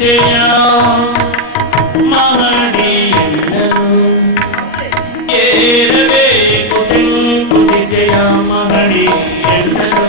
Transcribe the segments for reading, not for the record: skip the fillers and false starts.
ಕುದಿಸೆಯ ಮಹಡಿಯೆಲ್ಲರೂ ಏರಬೇಕು ಕುದಿಸೆಯ ಮಹಡಿಯೆಲ್ಲರೂ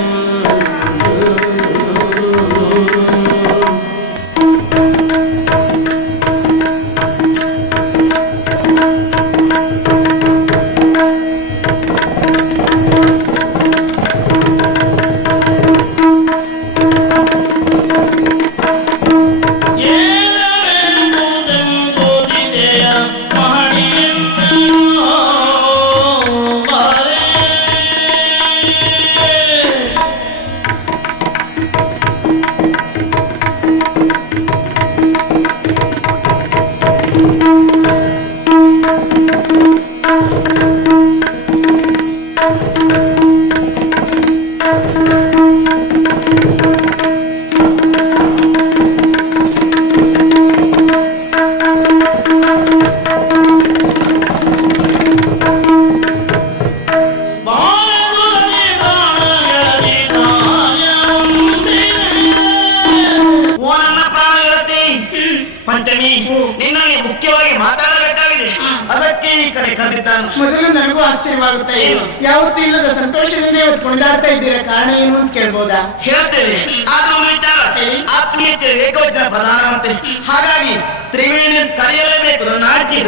ನಿನ್ನಲ್ಲಿ ಮುಖ್ಯವಾಗಿ ಮಾತಾಡಬೇಕಾಗಿದೆ, ಅದಕ್ಕೆ ಈ ಕಡೆ ಕರೆದಿದ್ದಾನು. ಮೊದಲು ನನಗೂ ಆಶ್ಚರ್ಯವಾಗುತ್ತೆ, ಯಾವತ್ತೂ ಇಲ್ಲದ ಸಂತೋಷದಿಂದ ಇವತ್ತು ಕೊಂಡಾಡ್ತಾ ಇದ್ದೀರಾ, ಕಾರಣ ಏನು ಅಂತ ಕೇಳ್ಬೋದಾ? ಹೇಳ್ತೇವೆ, ಆದ್ರೂ ವಿಚಾರ ಆತ್ಮೀಯತೆ ಏಕವಚನ ಪ್ರಧಾನವಂತೆ, ಹಾಗಾಗಿ ತ್ರಿವೇಣಿ ಕರೆಯಲೇಬೇಕು. ನನ್ನ ಆಜ್ಞೆ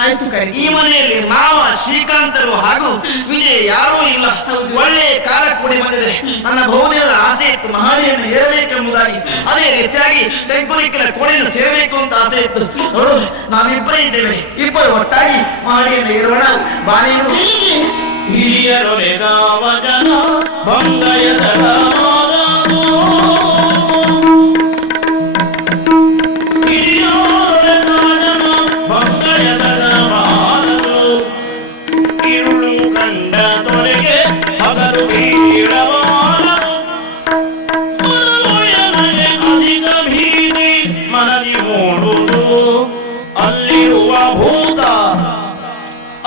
ಆಯ್ತು, ಕರಿ. ಈ ಮನೆಯಲ್ಲಿ ಮಾವ ಶ್ರೀಕಾಂತರು ಹಾಗೂ ವಿಜಯ್ ಯಾರೂ ಇಲ್ಲ. ಒಳ್ಳೆ ಕಾಲ ಕೂಡಿ ಬಂದಿದೆ. ನನ್ನ ಬಹುದೇವರ ಆಸೆ ಇತ್ತು ಮಹಡಿಯನ್ನು ಏರಬೇಕೆಂಬುದಾಗಿ. ಅದೇ ರೀತಿಯಾಗಿ ತೆಂಕುದಿಕ್ಕಿನ ಕೋಣೆಯನ್ನು ಸೇರಬೇಕು ಅಂತ ಆಸೆ ಇತ್ತು. ನೋಡು, ನಾವಿಬ್ಬರೇ ಇದ್ದೇವೆ, ಇಬ್ಬರು ಒಟ್ಟಾಗಿ ಮಹಡಿಯನ್ನು ಏರೋಣ. ಬಾನಿಯನ್ನು ಹಿರಿಯರೊಳೆದಾವ ಜನ ಬಂಗಯದ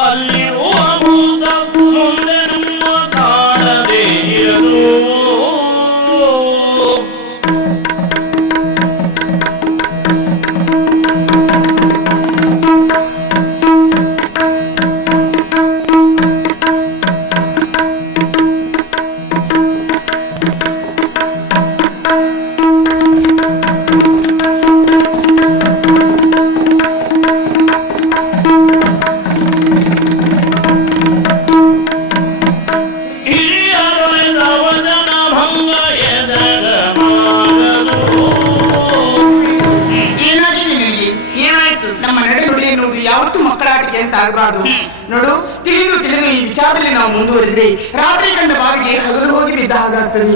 ಅಲ್ಲಿರುವ ಭೂತ ಮುಂದೆ ನಮ್ಮ ಕಾಣದೇ ಇರದು. ನೋಡು, ತಿಳಿದು ಈ ವಿಚಾರದಲ್ಲಿ ನಾವು ಮುಂದುವರಿದ್ರೆ ರಾತ್ರಿ ಕಂಡ ಬಾವಿಗೆ ಹಗಲು ಹೋಗಿ ಬಿದ್ದ ಹಾಗಾಗ್ತದೆ.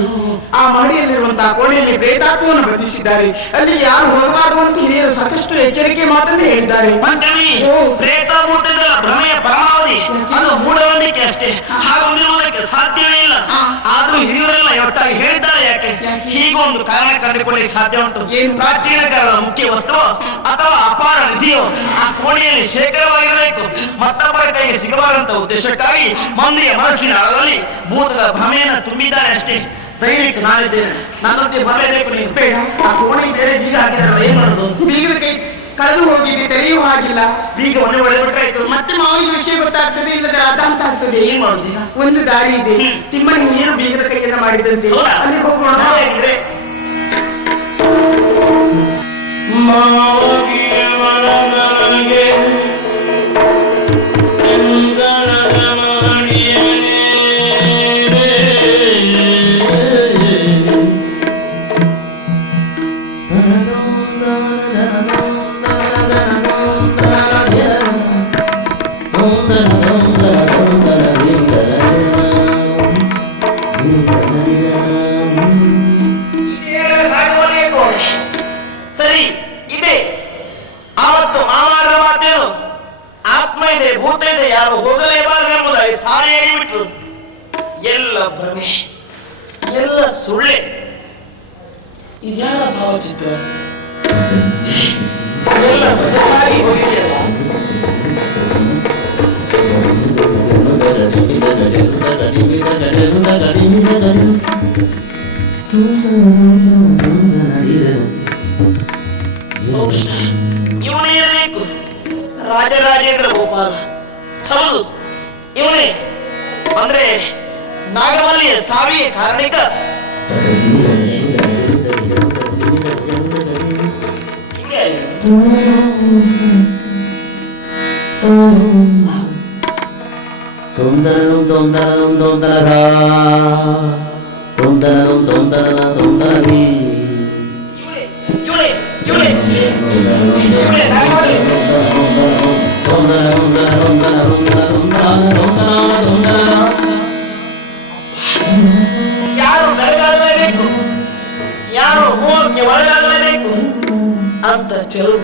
ಆ ಮಹಡಿಯಲ್ಲಿರುವಂತಹ ಕೋಣೆಯಲ್ಲಿ ಪ್ರೇತಾತ್ಮವನ್ನು ಬಂಧಿಸಿದ್ದಾರೆ. ಅಲ್ಲಿ ಯಾರು ಹೋಗಬಾರದು ಅಂತ ಹಿರಿಯರು ಸಾಕಷ್ಟು ಎಚ್ಚರಿಕೆ ಮಾತನ್ನೇ ಹೇಳಿದ್ದಾರೆ. ಭ್ರಮೆಯ ಪರಮಾವಧಿ, ಅದು ಮೂಢನಂಬಿಕೆ ಅಷ್ಟೇ, ಹಾಗೊಂದಿರುವುದಕ್ಕೆ ಸಾಧ್ಯವೇ ಇಲ್ಲ. ಆದ್ರೂ ಹಿರಿಯರೆಲ್ಲ ಒಟ್ಟಾಗಿ ಹೇಳಿದ್ದಾರೆ. ಯಾಕೆ ಹೀಗೊಂದು ಕಾರಣ ಕಂಡುಕೊಳ್ಳಿ ಸಾಧ್ಯ ಉಂಟು. ಪ್ರಾಚೀನ ಕಾಲದ ಮುಖ್ಯ ವಸ್ತು ಅಥವಾ ಅಪಾರ ನಿಧಿಯೋ ಆ ಕೋಣೆಯಲ್ಲಿ ಶೇಖರವಾಗಿರಬೇಕು, ಮತ್ತೊಬ್ಬರ ಕೈಗೆ ಸಿಗಬಾರಂತ ಉದ್ದೇಶಕ್ಕಾಗಿ ಮಂದಿಯ ಮನಸ್ಸಿನ ಆಳದಲ್ಲಿ ಭೂತದ ಭ್ರಮೆಯನ್ನು ತುಂಬಿದ್ದಾರೆ ಅಷ್ಟೇ. ದೈನಿಕ ನಾನಿದ್ದೇನೆ, ನನ್ನೊಟ್ಟಿಗೆ ಬರಲೇಬೇಕು. ನೀವು ಬೇಡ, ಆ ಕೋಣೆ ಬೇರೆ ಬೀಗ ಹಾಕಿದಾರಲ್ಲ, ಏನ್ ಮಾಡೋದು? ಬೀಗದ ಕೈ ಕಳೆದು ಹೋಗಿದೆ, ತೆರೆಯುವ ಹಾಗಿಲ್ಲ. ಬೀಗ ಒಳ್ಳೆ ಒಳ್ಳೆಬಿಟ್ರಾಯ್ತು. ಮತ್ತೆ ಮಾವಿನ ವಿಷಯ ಗೊತ್ತಾಗ್ತದೆ, ಇಲ್ಲದ್ರೆ ಅದಾಂತ ಆಗ್ತದೆ. ಏನ್ ಮಾಡುದು? ಒಂದು ದಾರಿ ಇದೆ, ತಿಮ್ಮನ ನೀರು ಬೀಗದ ಕೈಯನ್ನ ಮಾಡಿದಂತೆ, ಅಲ್ಲಿ ಹೋಗೋಣ. ಮಾವಗಿಯ ಮನದೊಳಗೆ ಎಂದಣದ ಮಹಡಿಯನೇ ಸರಿ ಇದೆ. ಆವತ್ತು ಮಾವಾದ ಮಾತೇನು? ಆತ್ಮ ಇದೆ, ಭೂತ ಇದೆ, ಯಾರು ಹೋಗಲೇಬಾರದು ಎಂಬುದಾಗಿ ಸಾರಿ ಬಿಟ್ರು. ಎಲ್ಲ ಭ್ರಮೆ, ಎಲ್ಲ ಸುಳ್ಳೆ. ಇದ್ಯಾರ ಭಾವಚಿತ್ರ? ಎಲ್ಲ ಹೊಸದಾಗಿ ಹೋಗಿದೆಯಲ್ಲ. ರಾಜರಾಜೇಂದ್ರ ಗೋಪಾಲ. ಹೌದು, ಇವನೇ ಅಂದ್ರೆ ನಾಗವಲ್ಲಿಯ ಸಾವಿಗೆ ಕಾರಣಿಕ. ಯಾರು ಬೆಳಗಾಗಲೇಬೇಕು, ಯಾರು ಮೋಹಕ್ಕೆ ಒಳಗಾಗಲೇಬೇಕು ಅಂತ ಚೆಲುವು.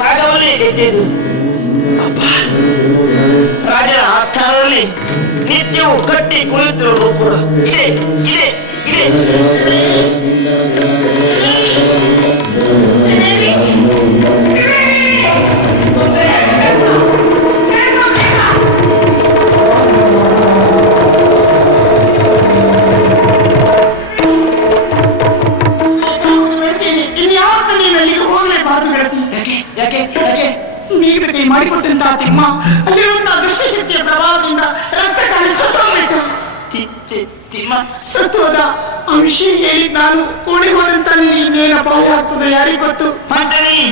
ನಾಗವಲ್ಲಿ ಗೆದ್ದಿದ್ದು ಅಪ್ಪ. ರಾಜನ ಆಸ್ಥಾನದಲ್ಲಿ ನಿತ್ಯವೂ ಕಟ್ಟಿ ಕುಳಿತಿರುವ ಕೂಡ ಇದೆ ಇದೆ ಇದೆ. ಮಾಡಿಕೊಟ್ಟಂತಹ ತಿಮ್ಮ ಅಲ್ಲಿರುವಂತಹ ದುಷ್ಟಶಕ್ತಿಯ ಪ್ರಭಾವದಿಂದ ರಕ್ತ ಕಾಣಿ ಸತ್ತೋಗ್ಬಿಟ್ಟು ಸತ್ತೋದ. ಆ ವಿಷಯ ಹೇಳಿ ನಾನು ಕೋಣೆ ಹೋದಂತ ಇನ್ನೇನ ಅಪಾಯ ಆಗ್ತದೆ ಯಾರಿಗ್ ಗೊತ್ತು. ಮಂಟನಿ,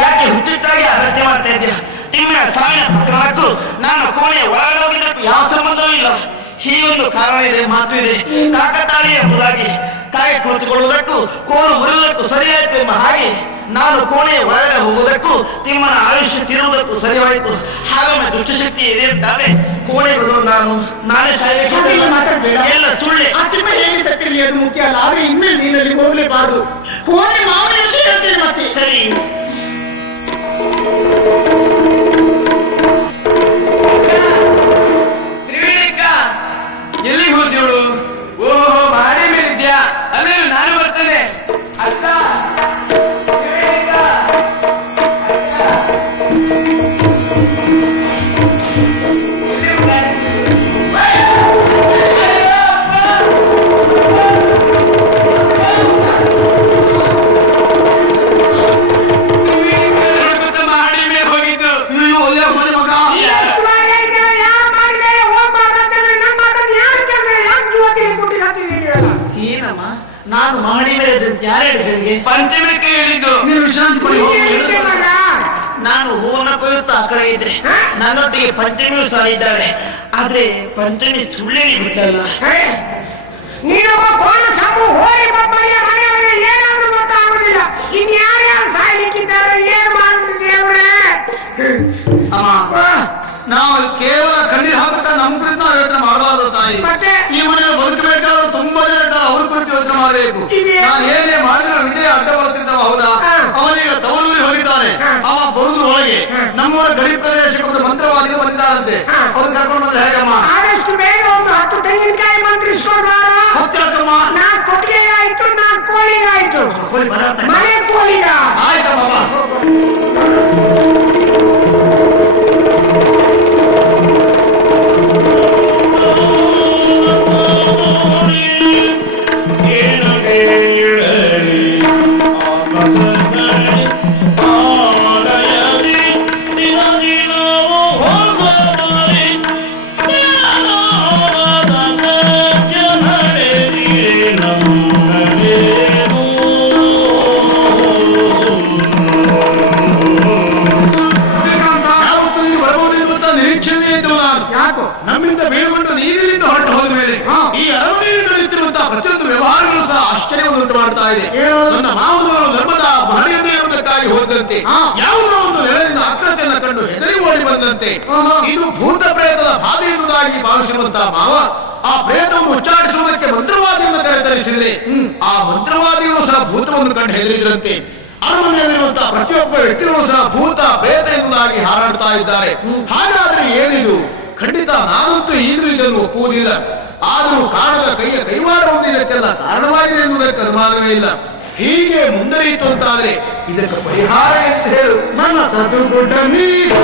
ಯಾಕೆ ಹುಚ್ಚುಚ್ಚಾಗಿ ಆರಾಧನೆ ಮಾಡ್ತಾ ಇದ್ದೀರಾ? ತಿಮ್ಮನ ಸಾವಿನ ಪ್ರಕರಣಕ್ಕೂ ನಾನು ಕೋಣೆಯ ಒಳಗಡೆ ಹೋಗಿದ್ದಕ್ಕೂ ಯಾವ ಸಂಬಂಧವೂ ಇಲ್ಲ. ಹೀಗೊಂದು ಕಾರಣ ಇದೆ, ಮಾತು ಇದೆ. ಕಾಕತಾಳಿ ಎಂಬುದಾಗಿ ಕಾಯಿ ಕುಳಿತುಕೊಳ್ಳುವುದಕ್ಕೂ ಕೋಣು ಮುರಿಯುವುದಕ್ಕೂ ಸರಿಯಾಯಿತು ಎಂಬ ಹಾಗೆ ನಾನು ಕೋಣೆಯ ಒಳಗಡೆ ಹೋಗುವುದಕ್ಕೂ ತಿಮ್ಮನ ಆಯುಷ್ಯ ತೀರುವುದಕ್ಕೂ ಸರಿಯಾಯಿತು. ಹಾಗೊಮ್ಮೆ ದುಷ್ಟಶಕ್ತಿ ಇದೆ ಅಂತಾನೆ ಕೋಣೆಗಳು ನಾನೇ ಎಲ್ಲ ಸುಳ್ಳೆ. ಆ ತಿಮ್ಮ ಹೇಗೆ ಸತ್ತಿರಲಿ ಅದು ಮುಖ್ಯ ಅಲ್ಲ, ಆದ್ರೆ ಇನ್ಮೇಲೆ ನೀನಲ್ಲಿ ಹೋಗ್ಲೇಬಾರದು. ಹೋಗಿ ಮಾವನ ವಿಷಯ ಹೇಳ್ತೇನೆ ಮತ್ತೆ. ಸರಿ. ಎಲ್ಲಿಗೆ ಹೋದ್ಯವಳು? ಓಹೋ, ಮಾಡಿ ಮೇಲಿದ್ಯಾ? ಅಲ್ಲೇನು ನಾನು ಬರ್ತೇನೆ. ಅಕ್ಕ ನಾನು ಮಾಡಿ ಯಾರು ಹೇಳಿದ್ರೆ ಪಂಚಮಕ್ಕೆ ಹೇಳಿದ್ದು. ನಾನು ಹೂವನ್ನ ಕೊಯ್ಯುತ್ತಾ ಆ ಕಡೆ ಇದ್ರೆ ನನ್ನೊಟ್ಟಿಗೆ ಪಂಚಮಿಯೂ ಸಹ ಇದ್ದಾಳೆ. ಆದ್ರೆ ಪಂಚಮಿ ಸುಳ್ಳು ಬಿಟ್ಟಲ್ಲ. ನಾವು ಕೇವಲ ಕಣ್ಣೀರು ಹಾಕುತ್ತಾ ನಮ್ಮ ಕುರಿತು ನಾವು ಯೋಚನೆ ಮಾಡಬಾರದು ತಾಯಿ. ಈ ಮನೆಯಲ್ಲಿ ಬದುಕಬೇಕಾದ್ರೆ ತುಂಬಾ ಜನ ಇದ್ದಾರೆ, ಅವ್ರ ಕುರಿತು ಯೋಚನೆ ಮಾಡಬೇಕು. ನಾನು ಏನೇ ಮಾಡಿದ್ರೆ ವಿಜಯ ಅಡ್ಡ ಬರ್ತಿದ್ದಾವ. ಹೌದಾ, ಅವನೀಗ ತವರೂರಿಗೆ ಹೋಗಿದ್ದಾನೆ. ಅವ ಬರುದ್ರ ಒಳಗೆ ನಮ್ಮವರ ಗಡಿ ಪ್ರದೇಶಕ್ಕೆ ಮಂತ್ರವಾದಿಗಳು ಬಂದಿದ್ದಾರಂತೆ. ಅವ್ರು ಕರ್ಕೊಂಡು ಬಂದ್ರೆ ಹೇಗಮ್ಮ? ಆದಷ್ಟು ಬೇಗ ಒಂದು 10 ತೆಂಗಿನಕಾಯಿ ಮಂತ್ರಿಸ್ಕೊಂಡು ಹತ್ತಮ್ಮ 4 ಕೊಟ್ಟಿಗೆ ಆಯ್ತು, 4 ಕೋಳಿಗೆ ಆಯ್ತು, ಮನೆ ಕೋಳಿಗ ಆಯ್ತಮ್ಮ. ನಮ್ಮಿಂದ ಬೇಡ್ಕೊಂಡು ನೀರಿನಿಂದ ಹೊರಟು ಹೋದ ಮೇಲೆ ಈ ಅರಮನೆಯಲ್ಲಿ ನಡೆಯುತ್ತಿರುವಂತಹ ಪ್ರತಿಯೊಂದು ವ್ಯವಹಾರಗಳು ಸಹ ಆಶ್ಚರ್ಯವನ್ನು ಉಂಟು ಮಾಡ್ತಾ ಇದೆ. ನನ್ನ ಮಾವನವರು ಧರ್ಮದ ಮಹನೀಯತೆ ಇರುವುದಕ್ಕಾಗಿ ಹೋದಂತೆ ಯಾವುದೋ ಒಂದು ನೆಲದಿಂದ ಆಕ್ರತೆಯನ್ನು ಕಂಡು ಹೆದರಿ ಓಡಿ ಬಂದಂತೆ ಇದು ಭೂತ ಪ್ರೇತದ ಬಾಧೆ ಎನ್ನುವುದಾಗಿ ಭಾವಿಸಿರುವಂತಹ ಮಾವ ಆ ಪ್ರೇತವನ್ನು ಉಚ್ಚಾಟಿಸುವುದಕ್ಕೆ ಮಂತ್ರವಾದಿಯನ್ನು ಕರೆತರಿಸಿದರೆ ಆ ಮಂತ್ರವಾದಿಗಳು ಸಹ ಭೂತವನ್ನು ಕಂಡು ಹೆದರಿದ್ರಂತೆ. ಅರಮನೆಯಲ್ಲಿರುವಂತಹ ಪ್ರತಿಯೊಬ್ಬ ವ್ಯಕ್ತಿಗಳು ಸಹ ಭೂತ ಪ್ರೇತ ಎಂಬುದಾಗಿ ಹಾರಾಡ್ತಾ ಇದ್ದಾರೆ. ಹಾಗಾದ್ರೆ ಏನಿದು? ಖಂಡಿತ ನಾನಂತೂ ಈಗಲೂ ಇದನ್ನು ಒಪ್ಪುವುದಿಲ್ಲ. ಆದರೂ ಕಾಣದ ಕೈಯ ಕೈವಾಡ ಇದಕ್ಕೆಲ್ಲ ಕಾರಣವಾಗಿದೆ ಎನ್ನುವುದಕ್ಕೆ ಅನುಮಾನವೇ ಇಲ್ಲ. ಹೀಗೆ ಮುಂದರಿಯಿತು ಅಂತಾದ್ರೆ ಇದಕ್ಕೆ ಪರಿಹಾರ ಅಂತ ಹೇಳು. ನನ್ನ ಸದುಗುಡ್ಡ ನೀರು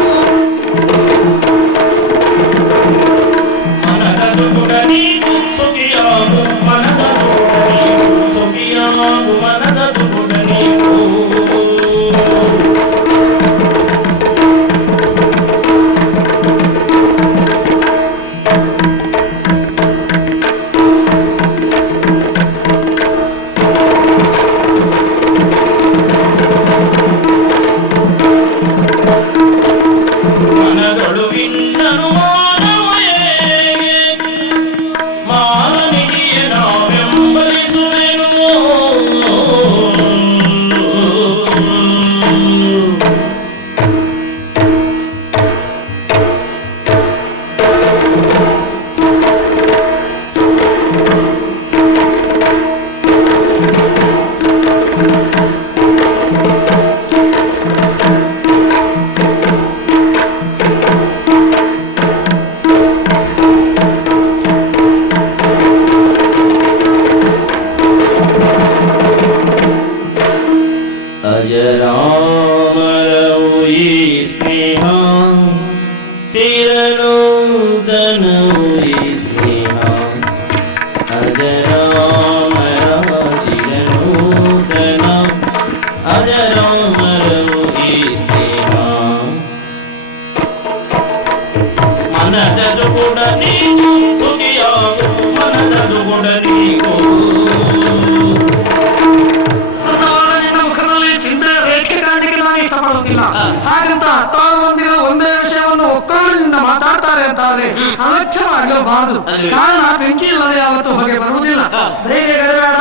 ಮುಖದಲ್ಲಿ ಚಿಂತೆ ರೇಖೆ ಕಾಣಲಿಕ್ಕೆ ನಾನು ಇಷ್ಟಪಡುವುದಿಲ್ಲ. ಹಾಗಂತ ಹತ್ತಾರು ಮಂದಿ ಒಂದೇ ವಿಷಯವನ್ನು ಒಕ್ಕೊರಲಿನಿಂದ ಮಾತಾಡ್ತಾರೆ ಅಂತಾದ್ರೆ ಅಲಕ್ಷ್ಯ ಮಾಡಲೇಬಾರದು. ಕಾರಣ ಬೆಂಕಿ ಇಲ್ಲದೆ ಯಾವತ್ತೂ ಹೊಗೆ ಬರುವುದಿಲ್ಲ. ಧೈರ್ಯ ಗೆಡಬೇಡ.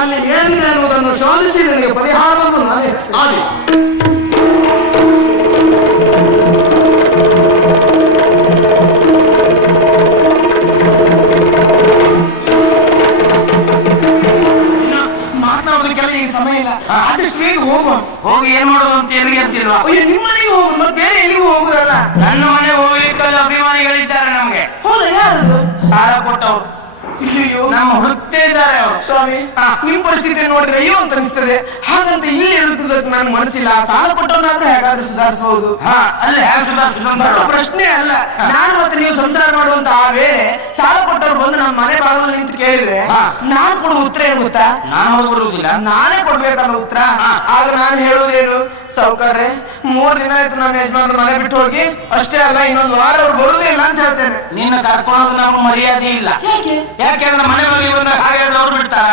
ಅಲ್ಲಿ ಏನಿದೆ ಅನ್ನುವುದನ್ನು ಶೋಧಿಸಿ ನನಗೆ ಪರಿಹಾರವನ್ನು ನಾನೇ ಮಾತನಾಡೋದಕ್ಕೆಲ್ಲ ಈಗ ಸಮಯ ಇಲ್ಲ. ಆದಷ್ಟು ಬೇಗ ಹೋಗುವ. ಹೋಗಿ ಏನ್ ಮಾಡೋದು ಅಂತ ಎಲ್ಲಿಗೆ ಅಂತಿಲ್ವಾ? ಅಯ್ಯೋ, ನಿಮ್ಮ ಮನೆಗೆ ಹೋಗುದು ಮತ್ತೆ ಬೇರೆ ಎಲ್ಲಿಗೂ ಹೋಗುದಲ್ಲ. ನನ್ನ ಮನೆ ಹೋಗ್ಲಿಕ್ಕೆಲ್ಲ ಅಭಿಮಾನಿಗಳಿದ್ದಾರೆ ನಮ್ಗೆ. ಹೌದಾ? ಯಾರದು? ಸಾಲ ಕೊಟ್ಟವ್ರು. ಅಯ್ಯೋ, ನಮ್ಮ ಹುಡುಕ್ತೇ ಇದ್ದಾರೆ ಅವರು. ಸ್ವಾಮಿ, ನಿಮ್ ಪರಿಸ್ಥಿತಿ ನೋಡಿದ್ರೆ ಅಯ್ಯೋ ಅಂತ ಅನಿಸ್ತದೆ. ಹಾಗಂತ ಇಲ್ಲಿ ಇರುತ್ತದಕ್ಕೆ ನನ್ ಮನಸ್ಸಿಲ್ಲ. ಸಾಲ ಕೊಟ್ಟವನಾದ್ರೂ ಹೇಗಾದ್ರೂ ಸುಧಾರಿಸಬಹುದು. ಅಲ್ಲಿ ಹೇಗೆ ಸುಧಾರಿಸುದು ಪ್ರಶ್ನೆ ಅಲ್ಲ. ನಾನು ಮತ್ತೆ ನೀವು ಸಂಸಾರ ಮಾಡುವಂತ ಆ ವೇಳೆ ಸಾಲ ಕೊಟ್ಟವ್ರು ಬಂದು ನನ್ನ ಮನೆ ಭಾಗದಲ್ಲಿ ನಿಂತು ಕೇಳಿದ್ರೆ ನಾನ್ ಕೊಡುವ ಉತ್ತರ ಏನು ಗೊತ್ತಾ? ನಾನು ಬರುವುದಿಲ್ಲ, ನಾನೇ ಕೊಡ್ಬೇಕಲ್ಲ ಉತ್ತರ. ಆಗ ನಾನು ಹೇಳುವುದೇನು, ಸಾವುಕಾರ್ರೆ 3 ದಿನ ಆಯ್ತು ನನ್ನ ಯಜಮಾನ್ರು ಮನೆ ಬಿಟ್ಟು ಹೋಗಿ. ಅಷ್ಟೇ ಅಲ್ಲ, ಇನ್ನೊಂದು ವಾರ ಅವ್ರು ಬರುವುದೇ ಇಲ್ಲ ಅಂತ ಹೇಳ್ತೇನೆ. ನಿನ್ನ ಕರ್ಕೊಳ್ಳೋದು ನಮ್ಗೆ ಮರ್ಯಾದೆ ಇಲ್ಲ. ಯಾಕೆಂದ್ರೆ ಮನೆ ಮನೆಗೆ ಬಂದಾಗ ಹಾಗೆ ಅವ್ರು ಬಿಡ್ತಾರ.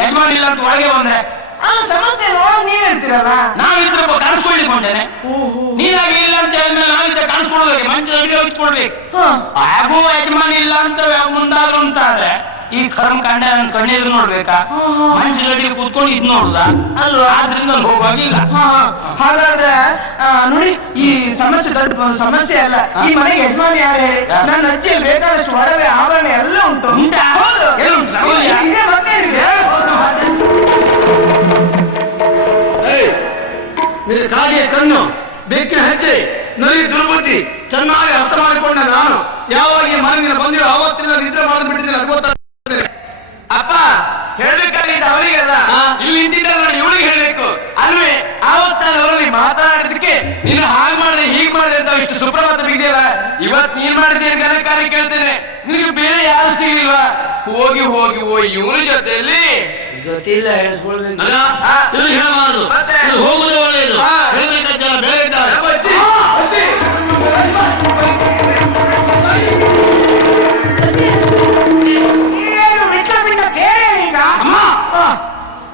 ಯಜಮಾನ್ ಇಲ್ಲ ಅಂತ ಒಳಗೆ ಬಂದ್ರೆ ಸಮಸ್ಯೆ ನೋಡೋದು ನೀವೇ ಇರ್ತೀರಲ್ಲ. ನಾವಿದ್ರೆ ಕಾಣಿಸ್ಕೊಳ್ಳಿಕೊಂಡೇನೆ. ನೀನಾಗಿ ಇಲ್ಲ ಅಂತ ಹೇಳಿದ್ಮೇಲೆ ನಾವಿದ್ರೆ ಕಾಣಿಸ್ಕೊಳ್ಬೇಕು. ಮಂಚದ ಅಡಿಗೆ ಹೋಗಿಟ್ಕೊಳ್ಬೇಕು. ಹಾಗೂ ಯಜಮಾನ ಇಲ್ಲ ಅಂತ ಮುಂದಾದ್ರು ಅಂತಾದ್ರೆ ಈ ಕರ್ಮ ಕಾಂಡ ಕಣ್ಣೀರು ನೋಡ್ಬೇಕಾ? ಮಂಚದ ಅಡಿಗೆ ಕೂತ್ಕೊಂಡು ಇದ್ ನೋಡುದ ಅಲ್ವಾ? ಆದ್ರಿಂದ ಹೋಗುವಾಗಿಲ್ಲ. ಹಾಗಾದ್ರೆ ನೋಡಿ, ಈ ಸಮಸ್ಯೆ ದೊಡ್ಡ ಸಮಸ್ಯೆ ಅಲ್ಲ. ಈ ಮನೆಗೆ ಯಜಮಾನಿ ಯಾರು ಹೇಳಿ? ನನ್ನ ಅಜ್ಜಿಯಲ್ಲಿ ಬೇಕಾದಷ್ಟು ಒಡವೆ ಆಭರಣ ಎಲ್ಲ ಉಂಟು. ಹೌದು, ಇದೆ ಮತ್ತೆ ಇದೆ. ಕಾಗೆ ಕಣ್ಣು, ಬೆಕ್ಕಿನ ಹೆಜ್ಜೆ, ನರಿ ದುರ್ಬುದ್ಧಿ ಚೆನ್ನಾಗಿ ಅರ್ಥ ಮಾಡಿಕೊಂಡ ನಾನು ಯಾವಾಗ ಈ ಮನೆಗೆ ಬಂದಿರೋ ಆವತ್ತಿನ ನಿದ್ರೆ ಮಾಡಿ ಬಿಟ್ಟಿದ್ದೀನಿ. ಅದು ಗೊತ್ತಾಗ್ತದೆ. ಅಪ್ಪ ಹೇಳ್ಬೇಕಾಗಿದ್ದ ಅವರಿಗೆ ಅಲ್ಲ, ಇಲ್ಲಿ ನಿಂತಿದ್ದ ನೋಡಿ ಇವಳಿಗೆ ಹೇಳ್ಬೇಕು ಅಲ್ವೇ? ಆವತ್ತಾದ ಅವರಲ್ಲಿ ಮಾತಾಡಿದಕ್ಕೆ ನೀನು ಹಾಗೆ ಮಾಡಿದೆ ಹೀಗೆ ಮಾಡಿದೆ ಅಂತ ಇಷ್ಟು ಸುಪ್ರಭಾತ ಬಿಗಿದೆಯಲ್ಲ. ಇವತ್ತು ನೀನ್ ಮಾಡಿದ್ದೇನೆ ಗಣಕಾರಿ ಕೇಳ್ತೇನೆ. ನಿನಗೆ ಬೇರೆ ಯಾರು ಸಿಗಲಿಲ್ವಾ? ಹೋಗಿ ಹೋಗಿ ಹೋಗಿ ಇವನ ಜೊತೆಯಲ್ಲಿ ಗೊತ್ತಿಲ್ಲ ಹೇಳಿಸ್ಕೊಳ್ಬೇಕು. ಹೇಳಬಾರದು, ಹೋಗುದೇ ಒಳ್ಳೆಯದು. ಹೇಳ್ಬೇಕಾದ ಬೇರೆ ಇದ್ದಾರೆ.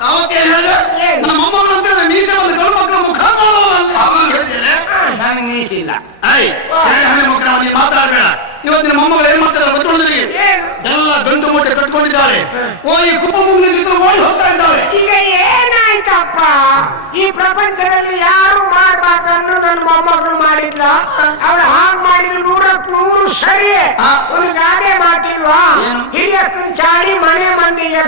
ಅವತ್ತೇನು ಹೇಳಿದೆ? ನಮ್ಮ ಮೊಮ್ಮಗಳು ಅಂತ ಮೀಸೆ ಒಂದು ಗಂಡು ಮಕ್ಕಳ ಮುಖ ನನಗೆ ಮೀಸಿಲ್ಲ. ಮಾತಾಡಬೇಡ. ಇವತ್ತಿನ ಮೊಮ್ಮಗಳು ಏನ್ ಮಾಡ್ತಾರೆ ಗೊತ್ತಿರೋದ್ರಿಗೆ ಎಲ್ಲ ಗಂಟು ಮೂಟೆ ಕಟ್ಕೊಂಡಿದ್ದಾರೆ. ಹೋಗಿ ಕುಪ್ಪ ಮುಂದೆ ಓಡಿ ಹೋಗ್ತಾ ಇದ್ದಾವೆ. ಈಗ ಏನಾಯ್ತಪ್ಪ? ಈ ಪ್ರಪಂಚದಲ್ಲಿ ಯಾರು ಮಾಡ್ಬಾರ್ದನ್ನು ನನ್ನ ಮೊಮ್ಮಗಳು ಮಾಡಿದ್ಲ. ಅವಳು ಹಾಗೆ ಮಾಡಿದ್ರು 100ಕ್ಕೆ 100 ಸರಿ. ಒಂದು ಗಾದೆ ಮಾತಿಲ್ವಾ? ಹಿರಿಯಕ್ಕನ್ ಚಾಳಿ ಮನೆ ಮಂದಿಗೆ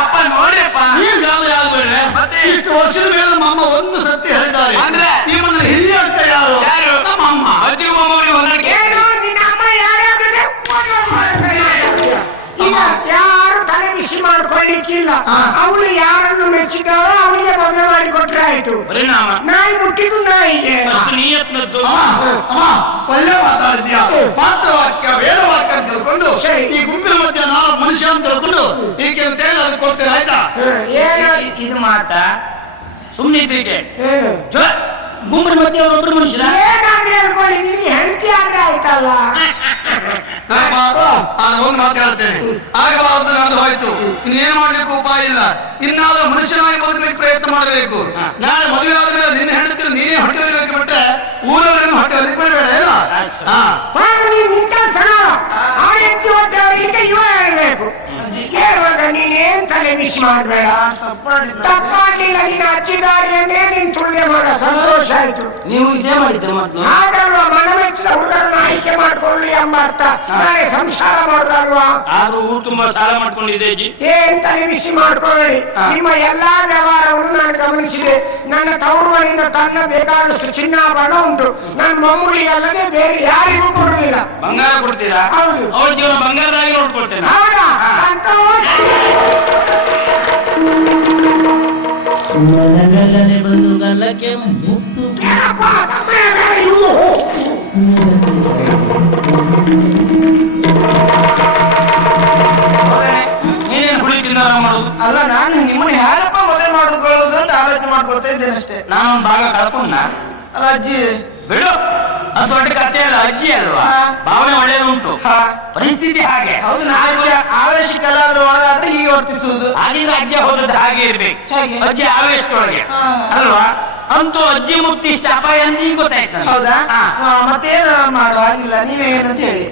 ಅಪ್ಪ ನೋಡ್ರಪ್ಪ, ಈ ಗಾದೆ ಆಗ್ಬೇಡ. ಮತ್ತೆ? ಇಷ್ಟು ವರ್ಷದ ಮೇಲೆ ನಮ್ಮ ಅಮ್ಮ ಒಂದು ಸತ್ಯ ಹೇಳಿದ್ದಾರೆ. ಅಂದ್ರೆ? ನಿಮ್ಮನ್ನ ಹಿರಿಯ ಅಂತ ಯಾರು? ಯಾರು? ನಮ್ಮ ಅಮ್ಮ. ಅಜ್ಜಿಗೂ ಮೊಮ್ಮಗನಿಗೆ ಹೊಂದಾಣಿಕೆ. ಏನು ನಿನ್ನ ಅಮ್ಮ ಯಾರ್ಯಾಗಿದೆ? ಇಲ್ಲ, ಯಾರು ತಲೆ ಬಿಸಿ ಮಾಡ್ಕೊಳ್ಳಿಕ್ಕಿಲ್ಲ. ಅವಳು ಯಾರನ್ನು ಮೆಚ್ಚಿದಾಳೋ ಅವಳಿಗೆ ಮದುವೆ ಮಾಡಿ ಕೊಟ್ರೆ ಆಯ್ತು. ಪರಿಣಾಮ ನಾಯಿ ಮುಟ್ಟಿದ್ದು ನಾಯಿಗೆ. ನೀಯತ್ನದ್ದು. ಒಳ್ಳೆ ಮಾತಾಡಿದ್ಯಾ. ಪಾತ್ರವಾಕ್ಯ ವೇದವಾಕ್ಯ ಅಂತ ತಿಳ್ಕೊಂಡು ಸರಿ. ಈ ಗುಂಪಿನ ಮಧ್ಯೆ ನಾನು ಮನುಷ್ಯ ಅಂತ ತಿಳ್ಕೊಂಡು ಈಕೆ ಅಂತ ಹೇಳಿ ಅದಕ್ಕೆ ಕೊಡ್ತೇನೆ, ಆಯ್ತಾ? ಏನು ಇದು ಮಾತಾ ಸುಮ್ಮನೆ ಇದ್ರಿಗೆ ಏನು? ಗುಂಪಿನ ಮಧ್ಯೆ ಒಬ್ಬರು ಮನುಷ್ಯ ಏನಾದ್ರೆ ಹೇಳ್ಕೊಳ್ಳಿ, ನೀನು ಹೆಂಡತಿ ಆದ್ರೆ ಆಯ್ತಲ್ಲ. ಒಂದು ಮಾತು ಹೇಳ್ತೇನೆ. ಆಗಬಾರದು ನಡೆದು ಹೋಯ್ತು, ಇನ್ನೇನು ಮಾಡ್ಲಿಕ್ಕೆ ಉಪಾಯ ಇಲ್ಲ. ಇನ್ನಾದ್ರೂ ಮನುಷ್ಯನಾಗಿ ಬದುಕಲಿಕ್ಕೆ ಪ್ರಯತ್ನ ಮಾಡಬೇಕು. ನಾಳೆ ಮದುವೆ ಆದ್ಮೇಲೆ ನಿನ್ನ ಹೆಂಡತಿ ನೀನೇ ಹೊಟ್ಟೆ ಹೊರಲಿಕ್ಕೆ ಬಿಟ್ರೆ ಊರವರನ್ನು ಹೊಟ್ಟೆ ಹೊರಲಿಕ್ಕೆ ಬಿಡಬೇಡ. ಏನು? ಈಗ ಇವ ಹೇಳ್ಬೇಕು. ಹೇಳುವಾಗ ನೀನೇನ್ ತಲೆ ಬಿಸಿ ಮಾಡ್ಬೇಡ. ತಪ್ಪಾಗ್ಲಿಲ್ಲ, ನೀನು ಹಚ್ಚಿದಾರೇನೆ ನಿನ್ ತುಳ್ಳೆ ಮಗ. ಸಂತೋಷ ಆಯ್ತು. ನೀವು ಇದೇ ಮಾಡಿದ್ದೆ ಮೊದಲು. ಹಾಗಲ್ವಾ, ಮನಮೆಚ್ಚಿದ ಹುಡುಗರನ್ನ ಆಯ್ಕೆ ಮಾಡ್ಕೊಳ್ಳಿ ಎಂಬ ಅರ್ಥ. ನಾಳೆ ಸಂಸಾರ ಮಾಡುದಲ್ವಾ. ಆದ್ರೂ ಊರು ತುಂಬಾ ಸಾಲ ಮಾಡ್ಕೊಂಡಿದೆ ಅಜ್ಜಿ. ಏನ್ ತಲೆ ಬಿಸಿ ಮಾಡ್ಕೊಳ್ಳಿ. ನಿಮ್ಮ ಎಲ್ಲಾ ವ್ಯವಹಾರವನ್ನು ನಾನು ಗಮನಿಸಿದೆ. ನನ್ನ ತವರು ಮನೆಯಿಂದ ತನ್ನ ಬೇಕಾದಷ್ಟು ಚಿನ್ನಾಭರಣ ಉಂಟು. ನನ್ನ ಮೊಮ್ಮಗಳಿಗೆ ಅಲ್ಲದೆ ಬೇರೆ ಯಾರಿಗೂ ಕೊಡುವುದಿಲ್ಲ. ಬಂಗಾರ ಕೊಡ್ತೀರಾ? ಹೌದು. ಅವ್ರ ಜೀವನ ಬಂಗಾರದಾಗಿ ನೋಡ್ಕೊಳ್ತೇನೆ. ಹೌದಾ? ಸಂತೋಷ. ಮನಗಲ್ಲದೆ ಬಂದು ಗಲ್ಲಕ್ಕೆ ಮುತ್ತು ಏನಪ್ಪ ತಮ್ಮ ಇವು? ನೀನೇನು ಹುಳಿ ತಿಂದಾರ ಮಾಡೋದು? ಅಲ್ಲ, ನಾನು ನಿಮ್ಮನ್ನ ಹೇಗಪ್ಪ ಮದುವೆ ಮಾಡಿಕೊಳ್ಳೋದು ಅಂತ ಆಲೋಚನೆ ಮಾಡ್ಕೊಳ್ತಾ ಇದ್ದೇನೆ ಅಷ್ಟೇ. ನಾನೊಂದು ಭಾಗ ಕಳ್ಕೊಂಡ. ಅಲ್ಲ ಅಜ್ಜಿ, ಬಿಡು, ಅದು ದೊಡ್ಡ ಕಥೆ ಅಲ್ಲ, ಅಜ್ಜಿ ಅಲ್ವಾ? ಹಾ. ಭಾವನೆ ಒಳ್ಳೆಯದುಂಟು, ಹಾ. ಪರಿಸ್ಥಿತಿ ಹಾಗೆ. ಹೌದು, ನಾನು ಆವೇಶಕ್ಕೆಲ್ಲಾದ್ರೂ ಒಳಗಾದ್ರೆ ಹೀಗೆ ವರ್ತಿಸುವುದು. ಆಗಿನ ಅಜ್ಜಿ ಹೋದದ್ದು ಹಾಗೆ ಇರ್ಬೇಕು. ಹೇಗೆ? ಅಜ್ಜಿ ಆವೇಶದೊಳಗೆ ಹಾ. ಅಲ್ವಾ? ಅಂತೂ ಅಜ್ಜಿ ಮುಕ್ತಿ ಇಷ್ಟ ಅಪಾಯ ಅಂತ ಈಗ ಗೊತ್ತಾಯ್ತು ನನಗೆ. ಹೌದಾ? ಹಾ. ಮತ್ತೇನು ಮಾಡುವ ಆಗಿಲ್ಲ, ನೀವೇ ಏನಂತ ಹೇಳಿ.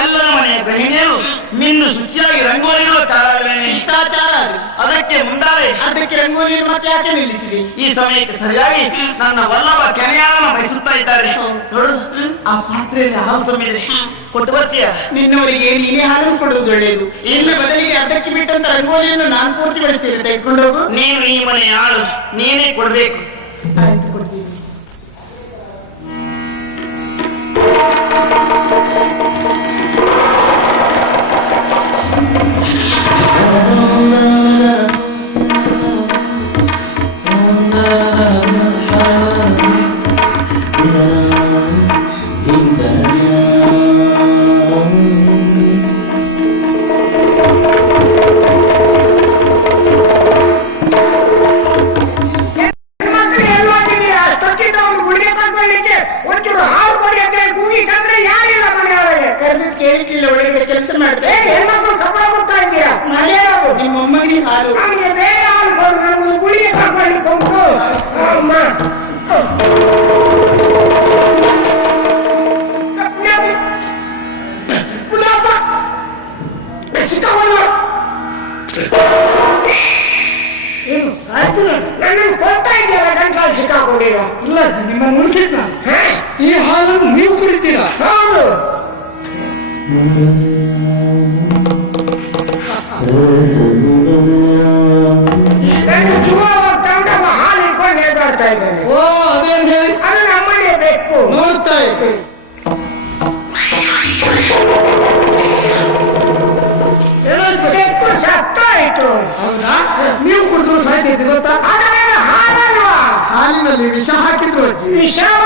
ಎಲ್ಲರ ಮನೆಯ ಗೃಹಿಣಿಯರು ಮಿಂದು ಶುಚಿಯಾಗಿ ರಂಗೋಲಿಗಳು ಶಿಷ್ಟಾಚಾರ ಅದಕ್ಕೆ ಮುಂದಾರೆ. ಅದಕ್ಕೆ ರಂಗೋಲಿ ಮತ್ತೆ ಯಾಕೆ ನಿಲ್ಲಿಸಿದೆ? ಈ ಸಮಯಕ್ಕೆ ಸರಿಯಾಗಿ ನನ್ನ ವಲ್ಲಭ ಕೆನೆಯಾಳನ್ನು ಬಯಸುತ್ತಾ ಇದ್ದಾರೆ. ನೋಡು, ಆ ಪಾತ್ರೆಯಲ್ಲಿ ಹಾಲು ತುಂಬಿದೆ, ಕೊಟ್ಟು ಬರ್ತೀಯ? ನಿನ್ನವರಿಗೆ ನೀನೇ ಹಾಲನ್ನು ಕೊಡುವುದು ಒಳ್ಳೆಯದು. ಇನ್ನು ಬದಲಿಗೆ ಅದಕ್ಕೆ ಬಿಟ್ಟಂತ ರಂಗೋಲಿಯನ್ನು ನಾನು ಪೂರ್ತಿ ಪಡಿಸ್ತೇನೆ, ತೆಗೆದುಕೊಂಡು ಹೋಗು. ನೀನು ಈ ಮನೆಯ ಆಳು, ನೀನೇ ಕೊಡ್ಬೇಕು. ಆಯ್ತು, ಕೊಡ್ತೀನಿ. ಇಲ್ಲ ಒಳಗಡೆ ಕೆಲಸ ಮಾಡ್ದೆ ಹೆಣ್ಮಕ್ಳು ಕಪ್ಪಳ ಕೊಡ್ತಾ ಇದ್ದೀರಾ ಮನೆಯಾಗು ನಿಮ್ಮ ಅಮ್ಮನಿಗೆ ಹಾಲು ಅವನಿಗೆ ಬೇರೆ ಹಾಲು ಕೊಡು ನಮಗೆ ಗುಳಿಗೆ ತಗೊಳ್ಳಿ ಕೊಂಬು ಅಮ್ಮ ಏನು ಸಾಯ್ತು ನನ್ನನ್ನು ಕೊಡ್ತಾ ಇದೆಯಲ್ಲ ಗಂಟಲು ಸಿಕ್ಕಾಕೊಂಡಿಲ್ಲ ಇಲ್ಲ ನಿಮ್ಮ ಮುನ್ಸಿಟ್ನ ಈ ಹಾಲನ್ನು ನೀವು ಕುಡಿತೀರಾ ಹೌದು ನನ್ನ ಜೀವ ಹೋಗ್ತಾ ಹಾಲು ಇಟ್ಕೊಂಡು ನೇತಾಡ್ತಾ ಇದ್ದಾನೆ ಓ ಅದೇನು ಹೇಳಿ ಅದು ನಮ್ಮನೆ ಬೇಕು ನೋಡ್ತಾ ಇದ್ದೆ ಬೆಕ್ಕು ಸತ್ತಾಯಿತು ಹೌದಾ ನೀವು ಕುಡಿದ್ರು ಸಾಯ್ತೈತಿ ಗೊತ್ತಾ ಹಾಲಿನಲ್ಲಿ ವಿಷ ಹಾಕಿದ್ರು ವಿಷವ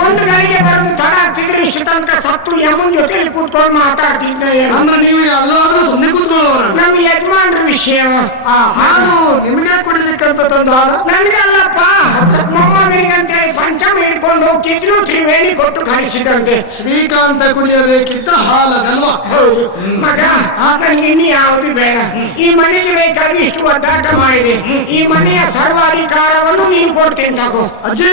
ಒಂದು ಗಳಿಗೆ ಬರೋದು ತಡ ಆಗ್ತಿದ್ರೆ ಇಷ್ಟು ತನಕ ಸತ್ತು ಯಮನ್ ಜೊತೆಲಿ ಕೂತ್ಕೊಂಡು ಮಾತಾಡ್ತಿದ್ದೆ ಅಂದ್ರೆ ನೀವು ಎಲ್ಲಾದ್ರೂ ಸುಮ್ಮನೆ ಕೂತ್ಕೊಳ್ಳೋರು ನಮ್ ಯಜಮಾನ್ರ ವಿಷಯ ನಿಮ್ಗೆ ಕುಡಿಲಿಕ್ಕಂತ ತಂದ ನನ್ಗೆ ಅಲ್ಲಪ್ಪ ಮೊಮ್ಮಗನಿಗೆ ಅಂತ ಹೇಳಿ ಪಂಚಮ ಹಿಡ್ಕೊಂಡು ಹೋಗ್ತಿದ್ರು ತ್ರಿವೇಣಿ ಕೊಟ್ಟು ಕಳಿಸಿದಂತೆ ಶ್ರೀಕಾಂತ ಕುಡಿಯಬೇಕಿದ್ದ ಹಾಲದಲ್ವಾ ಹೌದು ಮಗ ನನ್ಗೆ ಇನ್ನು ಯಾವುದು ಬೇಡ ಈ ಮನೆಗೆ ಬೇಕಾಗಿ ಇಷ್ಟು ಒದ್ದಾಟ ಮಾಡಿದೆ ಈ ಮನೆಯ ಸರ್ವಾಧಿಕಾರವನ್ನು ನೀನು ಕೊಡ್ತೀನಿ ತಗೋ ಅಜ್ಜಿ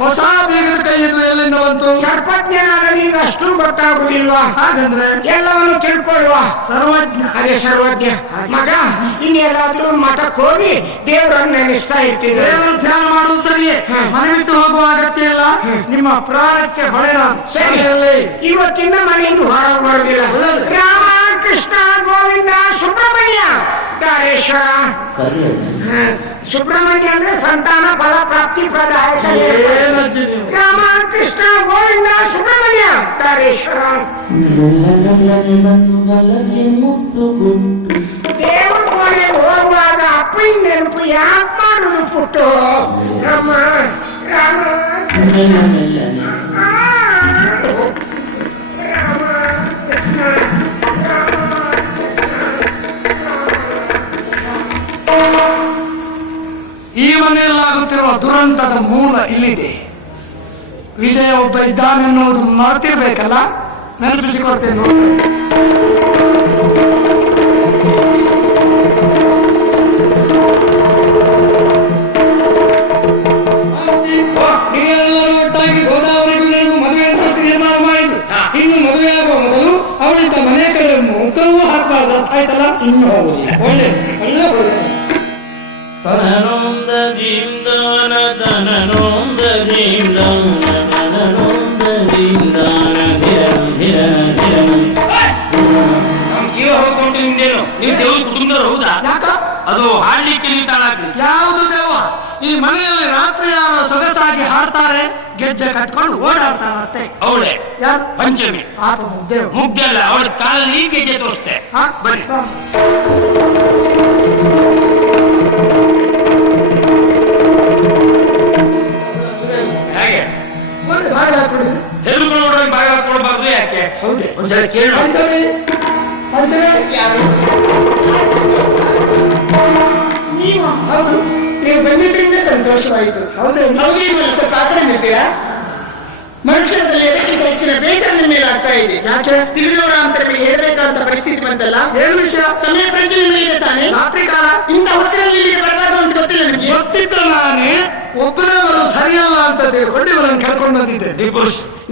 ಹೊಸ ಬೀಗದ ಕೈಯಿದ್ದು ಎಲ್ಲಿಂದ ಬಂತು ಸರ್ಪಜ್ಞನಾದ ಈಗ ಅಷ್ಟು ಗೊತ್ತಾಗುದಿಲ್ವಾ ಹಾಗಂದ್ರೆ ಎಲ್ಲವನ್ನು ತಿಳ್ಕೊಳ್ಳುವ ಸರ್ವಜ್ಞ ಅದೇ ಸರ್ವಜ್ಞ ಮಗ ಇನ್ನೆಲ್ಲಾದ್ರೂ ಮಠಕ್ಕೆ ಹೋಗಿ ದೇವರನ್ನು ನೆನೆಸ್ತಾ ಇರ್ತೀವಿ ದೇವರ ಧ್ಯಾನ ಮಾಡುವುದು ಸರಿಯೇ ಮನೆ ಬಿಟ್ಟು ಹೋಗುವ ಅಗತ್ಯ ಇಲ್ಲ ನಿಮ್ಮ ಪ್ರಾಣಕ್ಕೆ ಹೊಳೆ ಸರಿ ಇವತ್ತಿನ ಮನೆಯಿಂದ ಹೊರಗೆ ಬರುದಿಲ್ಲ ರಾಮ ಕೃಷ್ಣ ಗೋವಿಂದ ಸುಬ್ರಹ್ಮಣ್ಯ ಧಾರೇಶ್ವರ ಸುಬ್ರಹ್ಮಣ್ಯ ಅಂದ್ರೆ ಸಂತಾನ ಫಲ ಪ್ರಾಪ್ತಿ ಪ್ರದಾಯಕ ರಾಮ ಕೃಷ್ಣ ಗೋವಿಂದ ಸುಬ್ರಹ್ಮಣ್ಯ ಧಾರೇಶ್ವರ ದೇವ್ರ ಕೋಣೆಗೆ ಹೋಗುವಾಗ ಅಪ್ಪನ ನೆನಪು ಯಾಕೆ ಮಾಡುದು ಪುಟ್ಟು ರಾಮ ರಾಮ ಈ ಮನೆಯಲ್ಲಾಗುತ್ತಿರುವ ದುರಂತದ ಮೂಲ ಇಲ್ಲಿದೆ. ವಿಜಯ ಒಬ್ಬ ಇದ್ದಾನೆನ್ನುವುದು ಮರೆತಿರ್ಬೇಕಲ್ಲ, ನೆನಪಿಸಿಕೊಡ್ತೇನೆ ನೋಡಿ. ನೀವೆಲ್ಲರೂ ಒಟ್ಟಾಗಿ ಗೋದಾವರಿಗೂ ನೀವು ಮದುವೆ ಅಂತ ತೀರ್ಮಾನ ಮಾಡಿದ್ರು. ಇನ್ನು ಮದುವೆ ಆಗುವ ಮೊದಲು ಅವಳಿದ್ದ ಮನೆ ಕಡೆ ಮುಖವೂ ಹಾಕಬಾರ್ದು, ಅರ್ಥ ಆಯ್ತಲ್ಲ? ಇನ್ನು ಒಳ್ಳೆ ಒಳ್ಳೆ ಒಳ್ಳೆ ತನನೊಂದ ದೀಂದಾನ ತನನೊಂದ ದೀಂದಾನ ತನನೊಂದ ದೀಂದಾನ ನಮ್ ಜೀವ ಹೋಗ್ಕೊಂಡು ನಿಮ್ದೇನು ನೀವು ದೇವ್ರ ಕುಟುಂಬದವ್ರು ಹೌದಾ? ಯಾಕ ಅದು ಹಾಡ್ಲಿಕ್ಕೆ ನೀವು ತಾಳಾಗ್ಲಿ. ಯಾವುದು ದೇವ? ಈ ಮನೆಯಲ್ಲಿ ರಾತ್ರಿ ಯಾರು ಸೊಗಸಾಗಿ ಹಾಡ್ತಾರೆ, ಗೆಜ್ಜೆ ಕಟ್ಕೊಂಡು ಓಡಾಡ್ತಾರತ್ತೆ. ಅವಳೆ ಯಾರು? ಪಂಚಮಿ. ಆತ ಮುಗ್ದೇವ್. ಮುಗ್ದೆ ಅಲ್ಲ, ಅವಳ ಕಾಲಲ್ಲಿ ಈ ಗೆಜ್ಜೆ ತೋರಿಸ್ತೆ. ಬನ್ನಿ. ಹೇಗೆ ಹೆಲ್ಕೊಂಡು ಬಾಯಿ ಹಾಕೊಳ್ಬಾರ್ದು, ಯಾಕೆ? ಒಂದ್ಸಲ ಕೇಳಿ ನೀವು ನೀವು ಬಂದಿದ್ದರಿಂದ ಸಂತೋಷವಾಯಿತು. ಹೌದು ಸ್ವಲ್ಪ ಆ ಕಡೆ ನಿಲ್ತೀರಾ? ಮನುಷ್ಯರಲ್ಲಿ ಎದಕ್ಕಿಂತ ಹೆಚ್ಚಿನ ಬೇಸರ ನಿಮ್ಮ ಮೇಲೆ ಆಗ್ತಾ ಇದೆ. ಯಾಕೆ? ತಿಳಿದವರ ಅಂತ ನಿಮಗೆ ಹೇಳ್ಬೇಕಂತ ಪರಿಸ್ಥಿತಿ ಬಂತಲ್ಲ. ಏನು ವಿಷಯ? ಸಮಯ ಪ್ರಜ್ಞೆ ನಿಮಗೆ ತಾನೆ. ರಾತ್ರಿ ಕಾಲ ಇಂಥ ಹೊತ್ತಿನಲ್ಲಿ ಇಲ್ಲಿಗೆ ಬರಬಾರ್ದು ಅಂತ ಗೊತ್ತಿಲ್ಲ ನಿಮಗೆ? ಗೊತ್ತಿತ್ತು. ನಾನೇ ಒಬ್ಬರೇ ಬರೋದು ಸರಿಯಲ್ಲ ಅಂತ ತಿಳ್ಕೊಂಡು ಇವರನ್ನು ಕರ್ಕೊಂಡು ಬಂದಿದ್ದೆ.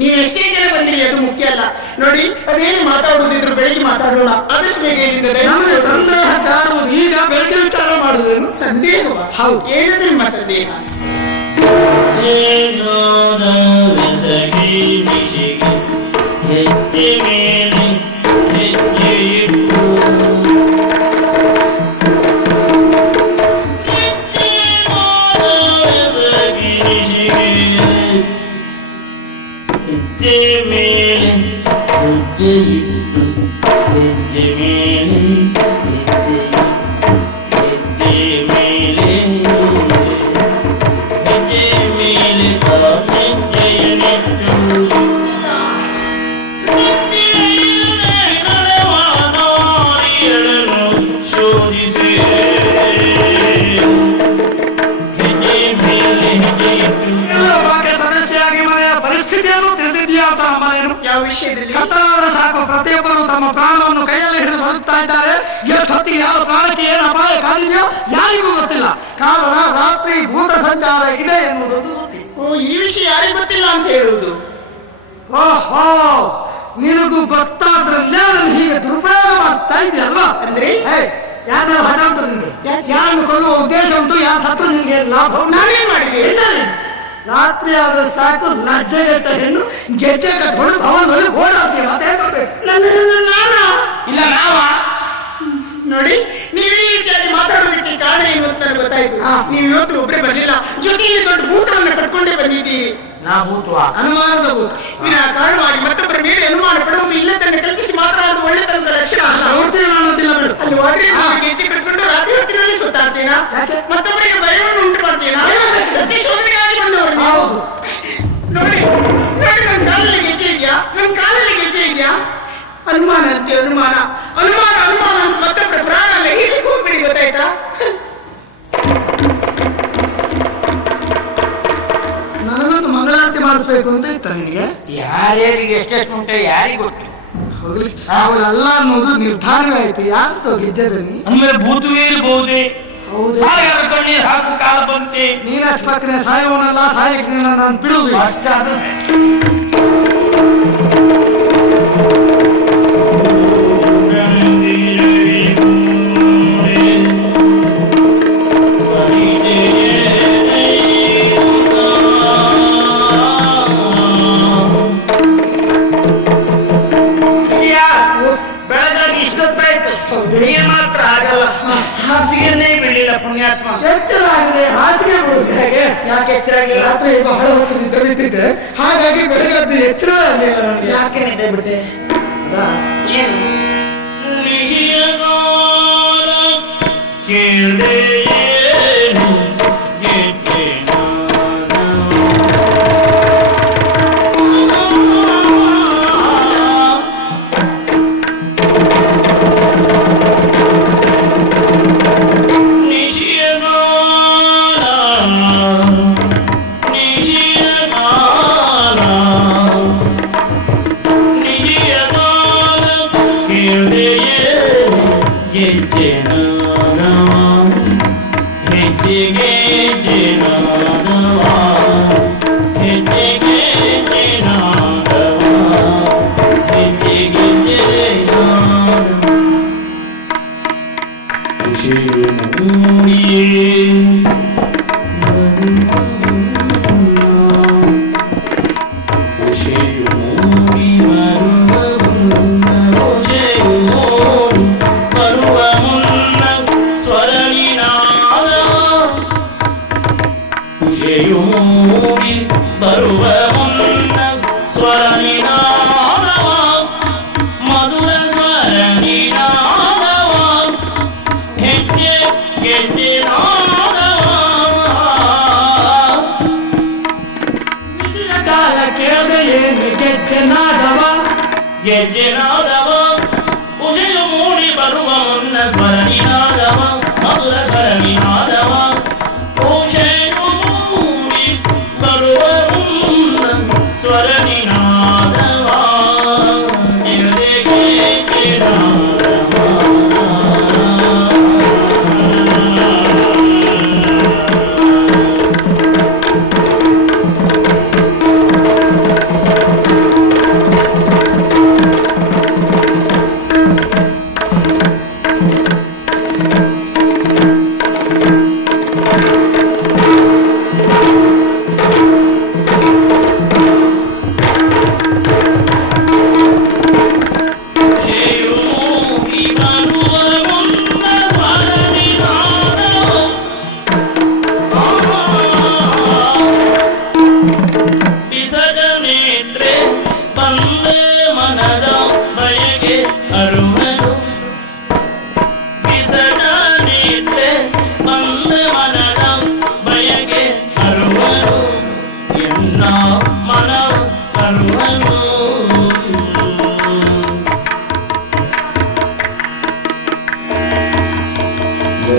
ನೀವು ಎಷ್ಟೇ ಜನ ಬಂದಿರಿ ಅದು ಮುಖ್ಯ ಅಲ್ಲ. ನೋಡಿ, ಅದೇನು ಮಾತಾಡುವುದಿದ್ರು ಬೆಳಿಗ್ಗೆ ಮಾತಾಡೋಣ, ಆದಷ್ಟು ಬೇಗ ಇಲ್ಲಿಂದ. ನಮಗೆ ಸಂದೇಹ ಕಾಡುವುದು ಈಗ ಬೆಳಗ್ಗೆ ವಿಚಾರ ಮಾಡುವುದೇನು? ಸಂದೇಹವ? ಹೌದು. ಏನದು ನಿಮ್ಮ ಸಂದೇಹ? ಸಾಕು, ಪ್ರತಿಯೊಬ್ಬರು ತಮ್ಮ ಪ್ರಾಣವನ್ನು ಕೈಯಲ್ಲಿ ಹಿಡಿದು ಬದುಕ್ತಾ ಇದ್ದಾರೆ. ಎಷ್ಟೊತ್ತಿಗೆ ಯಾವ ಪ್ರಾಣಕ್ಕೆ ಏನು ಅಪಾಯ ಕಾದಿದೆಯೋ ಯಾರಿಗೂ ಗೊತ್ತಿಲ್ಲ. ಕಾರಣ ರಾತ್ರಿ ಭೂತ ಸಂಚಾರ ಇದೆ ಎನ್ನುವುದು. ಓ, ಈ ವಿಷಯ ಯಾರಿಗೂ ಗೊತ್ತಿಲ್ಲ ಅಂತ ಹೇಳುವುದು? ಓಹೋ, ನಿನಗೂ ಗೊತ್ತಾದ್ರಲ್ಲೇ ನಾನು ಹೀಗೆ ದುರುಪಯೋಗ ಮಾಡ್ತಾ ಇದೆಯಲ್ವಾ? ಅಂದ್ರೆ ಯಾರು ಹಣ ಉಂಟು ನಿಮಗೆ? ಯಾರನ್ನು ಕೊಲ್ಲುವ ಉದ್ದೇಶ ಉಂಟು? ಯಾರು ಸತ್ತು ನಿಮಗೆ ಲಾಭ? ನಾನೇನ್ ಮಾಡಿದೆ? ರಾತ್ರಿ ಆದ್ರೆ ಸಾಕು, ಲಜ್ಜೆಗೆಟ್ಟ ಹೆಣ್ಣು ಗೆಜ್ಜೆ ಕಟ್ಕೊಂಡು ಭವನದಲ್ಲಿ ಓಡಾಡ್ತೀಯ. ಮತ್ತೆ ಇಲ್ಲ ನಾವ ನೋಡಿ, ನೀವು ಈ ರೀತಿಯಾಗಿ ಮಾತಾಡೋದಕ್ಕೆ ಕಾರಣ ಏನು ಅಂತ ನನಗೆ ಗೊತ್ತಾಯ್ತು. ನೀವು ಇವತ್ತು ಒಬ್ಬರೇ ಬರಲಿಲ್ಲ, ಜೊತೆಯಲ್ಲಿ ದೊಡ್ಡ ಭೂತವನ್ನು ಕಟ್ಕೊಂಡೇ ಬಂದಿದ್ದೀವಿ. ನಾ ಭೂತವ ಅನುಮಾನದ ಭೂತ. ಕಾರಣವಾಗಿ ಮತ್ತೊಬ್ಬರ ಮೇಲೆ ಅನುಮಾನ ಪಡುವುದು ಇಲ್ಲದನ್ನು ಕಲ್ಪಿಸಿ ಮಾತನಾಡುವುದು ಒಳ್ಳೆತನದ ಲಕ್ಷಣ ಅಲ್ಲ. ಅಲ್ಲಿ ಹೋದ್ರೆ ಗೆಜ್ಜೆ ಕಟ್ಕೊಂಡು ರಾತ್ರಿ ಹೊತ್ತಿನಲ್ಲಿ ಸುತ್ತಾಡ್ತೀನಾ? ಮತ್ತೊಬ್ಬರಿಗೆ ಭಯವನ್ನು ಉಂಟು ಮಾಡ್ತೀನಾ? ಸತ್ಯ ಶೋಧನೆಗಾಗಿ ಬಂದವರು ನೀವು. ನೋಡಿ ನೋಡಿ, ನನ್ನ ಕಾಲಲ್ಲಿ ಗೆಜ್ಜೆ ಇದೆಯಾ? ನನ್ನ ಕಾಲಲ್ಲಿ ಗೆಜ್ಜೆ ಇದೆಯಾ? ಅನುಮಾನ ಅಂತೆ, ಅನುಮಾನ ಅನುಮಾನ ಅನುಮಾನ ಅಂತ ಮತ್ತೊಬ್ಬರ ಪ್ರಾಣ ಅಲ್ಲ ಹೀಗೆ ಹೋಗ್ಬಿಡಿ, ಗೊತ್ತಾಯ್ತಾ? ನನಗೊಂದು ಮಂಗಳಾರತಿ ಮಾಡಿಸ್ಬೇಕು ಅಂತ ಇತ್ತ ನಿನಗೆ? ಯಾರ್ಯಾರಿಗೆ ಎಷ್ಟೆಷ್ಟು ಉಂಟು ಯಾರಿಗೆ ಗೊತ್ತು. ಹೋಗ್ಲಿ, ಅವಳೆಲ್ಲ ಅನ್ನೋದು ನಿರ್ಧಾರವೇ ಆಯ್ತು. ಯಾರ್ದು ಗೆಜ್ಜೆದನಿ? ಅಂದ್ರೆ ಭೂತವೇ ಇರಬಹುದೇ? ಹೌದು. ಕಣ್ಣೀರು ಹಾಕು ಕಾಲ ಬಂತೆ. ನೀನಷ್ಟು ಪಕ್ಕನೆ ಸಾಯವನಲ್ಲ, ಸಾಯಕ್ಕೆ ನಾನು ಬಿಡುವುದು. ಬೆಳಗಾಗಿ ಇಷ್ಟೊತ್ತಾಯ್ತು, ನೀರು ಮಾತ್ರ ಆಗಲ್ಲ. ಹಾಸಿಗೆನೇ ಬಿಡಲಿಲ್ಲ ಪುಣ್ಯಾತ್ಮ. ಎಚ್ಚರಾಗಿದೆ, ಹಾಸಿಗೆ ಬಿಡುದು ಹೇಗೆ? ಯಾಕೆ ಎಚ್ಚರ ಆಗಿಲ್ಲ? ರಾತ್ರಿ ಬಹಳ ಹೊತ್ತು ನಿದ್ದೆ ಬಿಟ್ಟಿದ್ದೆ, ಹಾಗಾಗಿ ಬೆಳಗ್ಗೆ ಎಚ್ಚರ ಆಗಲಿಲ್ಲ ನನಗೆ. ಯಾಕೆ ನಿದ್ದೆ ಬಿಟ್ಟೆ? ಏನು ಕೇಳಿದೆ ಬರುವ ಮುನ್ನ ಸ್ವರ ನಿನಾದವ ಮಧುರ ಸ್ವರ ನಿನಾದವ ಹೆಜ್ಜೆ ಗೆಜ್ಜೆ ನಾದವ ಕಾಲ ಕೇಳದೆ ಏನು ಗೆಜ್ಜೆ ನಾದವ ಗೆಜ್ಜೆ ನಾದವ ಪೂಜೆಯು ಮೂಡಿ ಬರುವ ಮುನ್ನ ಸ್ವರ ನಿನಾದವ ಮಧುರ ಸ್ವರ ನಿನಾದವ ಓ ನೇತ್ರೆ ಬಂದ ಮನದ ಬಯಗೆ ಅರುವನು ಬಿಸದ ನೇತ್ರೆ ಬಂದ ಮನದ ಬಯಗೆ ಅರುವನು ಎನ್ನ ಮನವ ಅರುವನು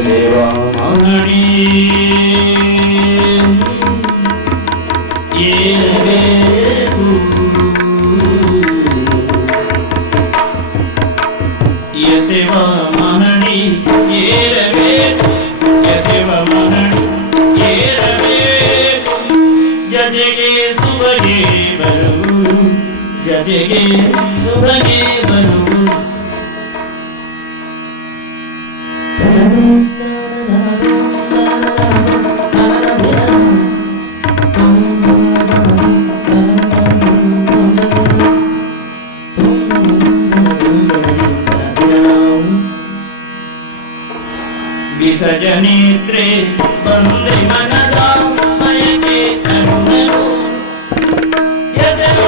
ಸೇವಾ ಮಗಣಿ ಏರಬೇಕು ಯಸೇವ ಮಹಣಿ ಏರಬೇಕು ಯಸೇವ ಮಹಣಿ ಏರಬೇಕು ಜತೆಗೆ ಸುಬಗೆ ಬರು ಜತೆಗೆ ಸುಬಗೆ ಬರು ವಿಸರ್ಜನೇತ್ರೆ ಬಂದೆ ಮನದ ಮಯಕೆ ಅರುಣನು ಯಸೆವ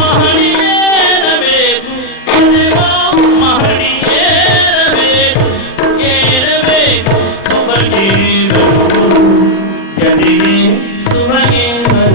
ಮಹಣಿ ಏರಬೇಕು ಯಸೆವ ಮಹಣಿ ಏರಬೇಕು ಏರಬೇಕು ಸುಬಗೆ ಬರು ಜತೆಗೆ ಸುಬಗೆ ಬರು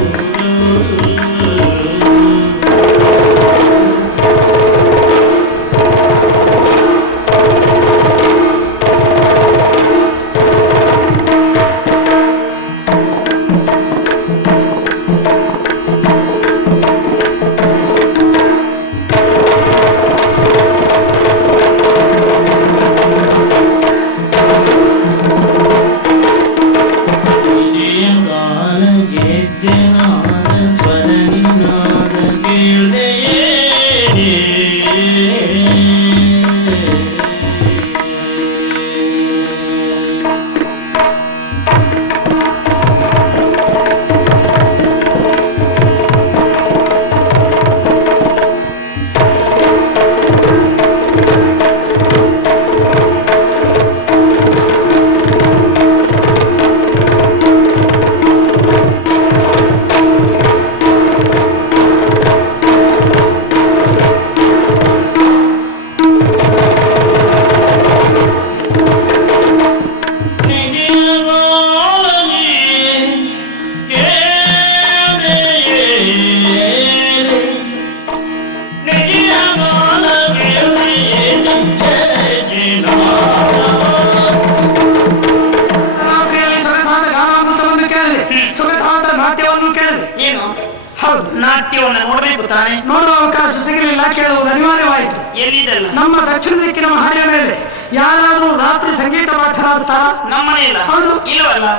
ನಾಟ್ಯವನ್ನು ನೋಡಬೇಕು ತಾನೆ. ನೋಡುವ ಅವಕಾಶ ಸಿಗಲಿಲ್ಲ, ಕೇಳುವುದು ಅನಿವಾರ್ಯವಾಯಿತು. ಎಲ್ಲಿದಲ್ಲ ನಮ್ಮ ದಕ್ಷಿಣ ದಿಕ್ಕಿನ ಮಹಡಿಯ ಮೇಲೆ ಯಾರಾದ್ರೂ ರಾತ್ರಿ ಸಂಗೀತ ಪಾಠ ನಡೆಸ್ತಾರ? ನಮ್ಮನೆ ಇಲ್ಲ. ಹೌದು. ಇಲ್ಲವಲ್ಲ?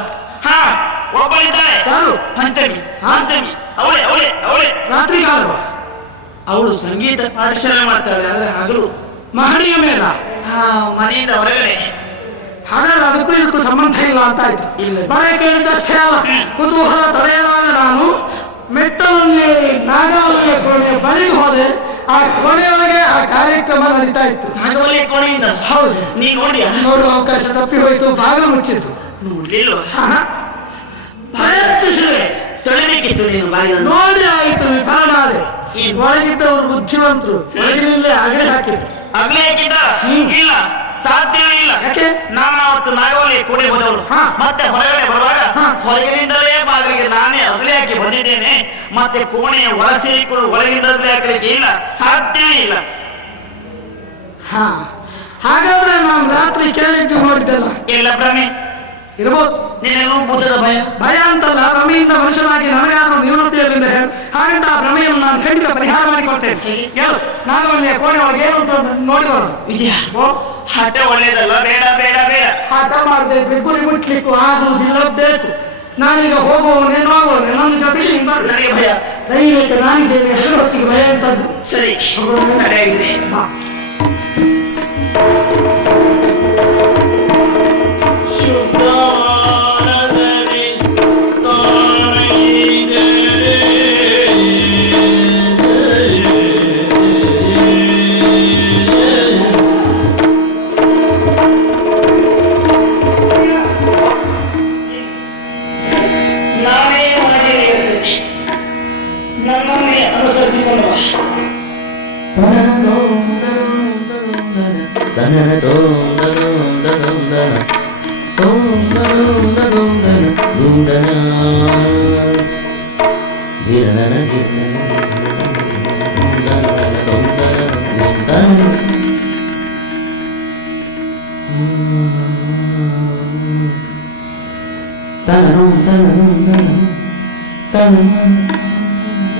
ಹಾ, ಒಬ್ಬಳಿದ್ದಾಳೆ. ಯಾರು? ಪಂಚಮಿ. ಪಂಚಮಿ ಅವಳೆ ಅವಳೆ ಅವಳೆ ರಾತ್ರಿ ಕಾಲವ? ಅವಳು ಸಂಗೀತ ಪಾಠಶಾಲೆ ಮಾಡ್ತಾಳೆ, ಆದ್ರೆ ಹಗಲು ಮಹಡಿಯ ಮೇಲ? ಮನೆಯಿಂದ ಹೊರಗಡೆ. ಹಾಗಾದ್ರೆ ಅದಕ್ಕೂ ಇದಕ್ಕೂ ಸಂಬಂಧ ಇಲ್ಲ ಅಂತ ಆಯ್ತು. ಇಲ್ಲ. ಬರೆ ಕೇಳಿದಷ್ಟೇ ಅಲ್ಲ, ಕುತೂಹಲ ತಡೆಯಲಾದ ನಾನು ಮೆಟ್ಟವನ್ನೇ ನಾಗವಲ್ಲಿಯ ಕೋಣೆಯ ಬಳಿಗೆ ಹೋದೆ. ಆ ಕೋಣೆಯೊಳಗೆ ಆ ಕಾರ್ಯಕ್ರಮ ನಡೀತಾ ಇತ್ತು. ನಾಗವಲ್ಲಿಯ ಕೋಣೆಯಿಂದ? ಹೌದು. ನೀ ನೋಡಿಯ? ನೋಡುವ ಅವಕಾಶ ತಪ್ಪಿ ಹೋಯ್ತು, ಬಾಗಿಲು ಮುಚ್ಚಿದ್ರು. ನೋಡ್ಲಿಲ್ವ? ಪ್ರಯತ್ನಿಸಿದೆ, ತೊಳಿಬೇಕಿತ್ತು ನೀನು ಬಾಗಿಲ. ನೋಡಿ ಆಯಿತು, ವಿಫಲನಾದೆ. ಒಳಗಿದ್ದವರು ಬುದ್ಧಿವಂತರು, ಒಳಗಿನಿಂದಲೇ ಅಗಡೆ ಹಾಕಿದ್ರು. ಅಗ್ಲಿ ಹಾಕಿದ್ದ? ಇಲ್ಲ, ಸಾಧ್ಯವೇ ಇಲ್ಲ. ಯಾಕೆ? ನಾನು ಅವತ್ತು ನಾಗವಲ್ಲಿ ಕೂಡಿ ಹೋದವಳು. ಮತ್ತೆ ಹೊರಗಡೆ ಬರುವಾಗ ಹೊರಗಿನಿಂದಲೇ ಬಾಗಿಲಿಗೆ ನಾನೇ ಅಗಲಿ ಹಾಕಿ ಬಂದಿದ್ದೇನೆ. ಮತ್ತೆ ಕೋಣೆಯ ಒಳ ಸೇರಿಕೊಂಡು ಒಳಗಿಂದಲೇ ಹಾಕಲಿಕ್ಕೆ ಇಲ್ಲ, ಸಾಧ್ಯವೇ ಇಲ್ಲ. ಹಾಗಾದ್ರೆ ನಾನು ರಾತ್ರಿ ಕೇಳಿದ್ದು ನೋಡಿದ್ದಲ್ಲ. ಇಲ್ಲ, ಭ್ರಮೆ ಇರ್ಬೋದು. ನಿನಗೂ ಬುದ್ಧದ ಭಯ? ಭಯ ಅಂತಲ್ಲ, ಭ್ರಮೆಯಿಂದ ಮನುಷ್ಯನಾಗಿ ನನಗಾದ್ರೂ ನಿವೃತ್ತಿಯಲ್ಲಿಂದ ಹೇಳು. ಹಾಗಂತ ಆ ಭ್ರಮೆಯನ್ನು ನಾನು ಖಂಡಿತ ಪರಿಹಾರ ಮಾಡಿಕೊಡ್ತೇನೆ. ಹೇಳು, ನಾಗವಲ್ಲಿಯ ಕೋಣೆ ಒಳಗೆ ಏನು ನೋಡಿದವರು? ವಿಜಯ, ಹಠ ಒಳ್ಳೇದಲ್ಲ, ಬೇಡ ಬೇಡ ಬೇಡ. ಹಠ ಮಾಡದೆ ಇದ್ರೆ ಗುರಿ ಮುಟ್ಲಿಕ್ಕೂ ಆಗುವುದಿಲ್ಲ, ಬೇಕು. ನಾನೀಗ ಹೋಗುವವನೇ ನೋಡುವವನೇ, ನನ್ನ ಜೊತೆಗೆ ನನಗೆ ಭಯ. ದಯವಿಟ್ಟು ನಾನಿದ್ದೇನೆ, ಹೆಸರು ಹೊತ್ತಿಗೆ ಭಯ ಅಂತದ್ದು. ಸರಿ, ತಡೆಯಾಗಿದೆ. ಶುದ್ಧಾನಂದನೆ ಕಾಣೈದರೆ ನಾನೇ ಹಾಗೆ ನನ್ನನ್ನೇ ಅನುಸರಿಸಿಕೊಂಡು ಬಾ.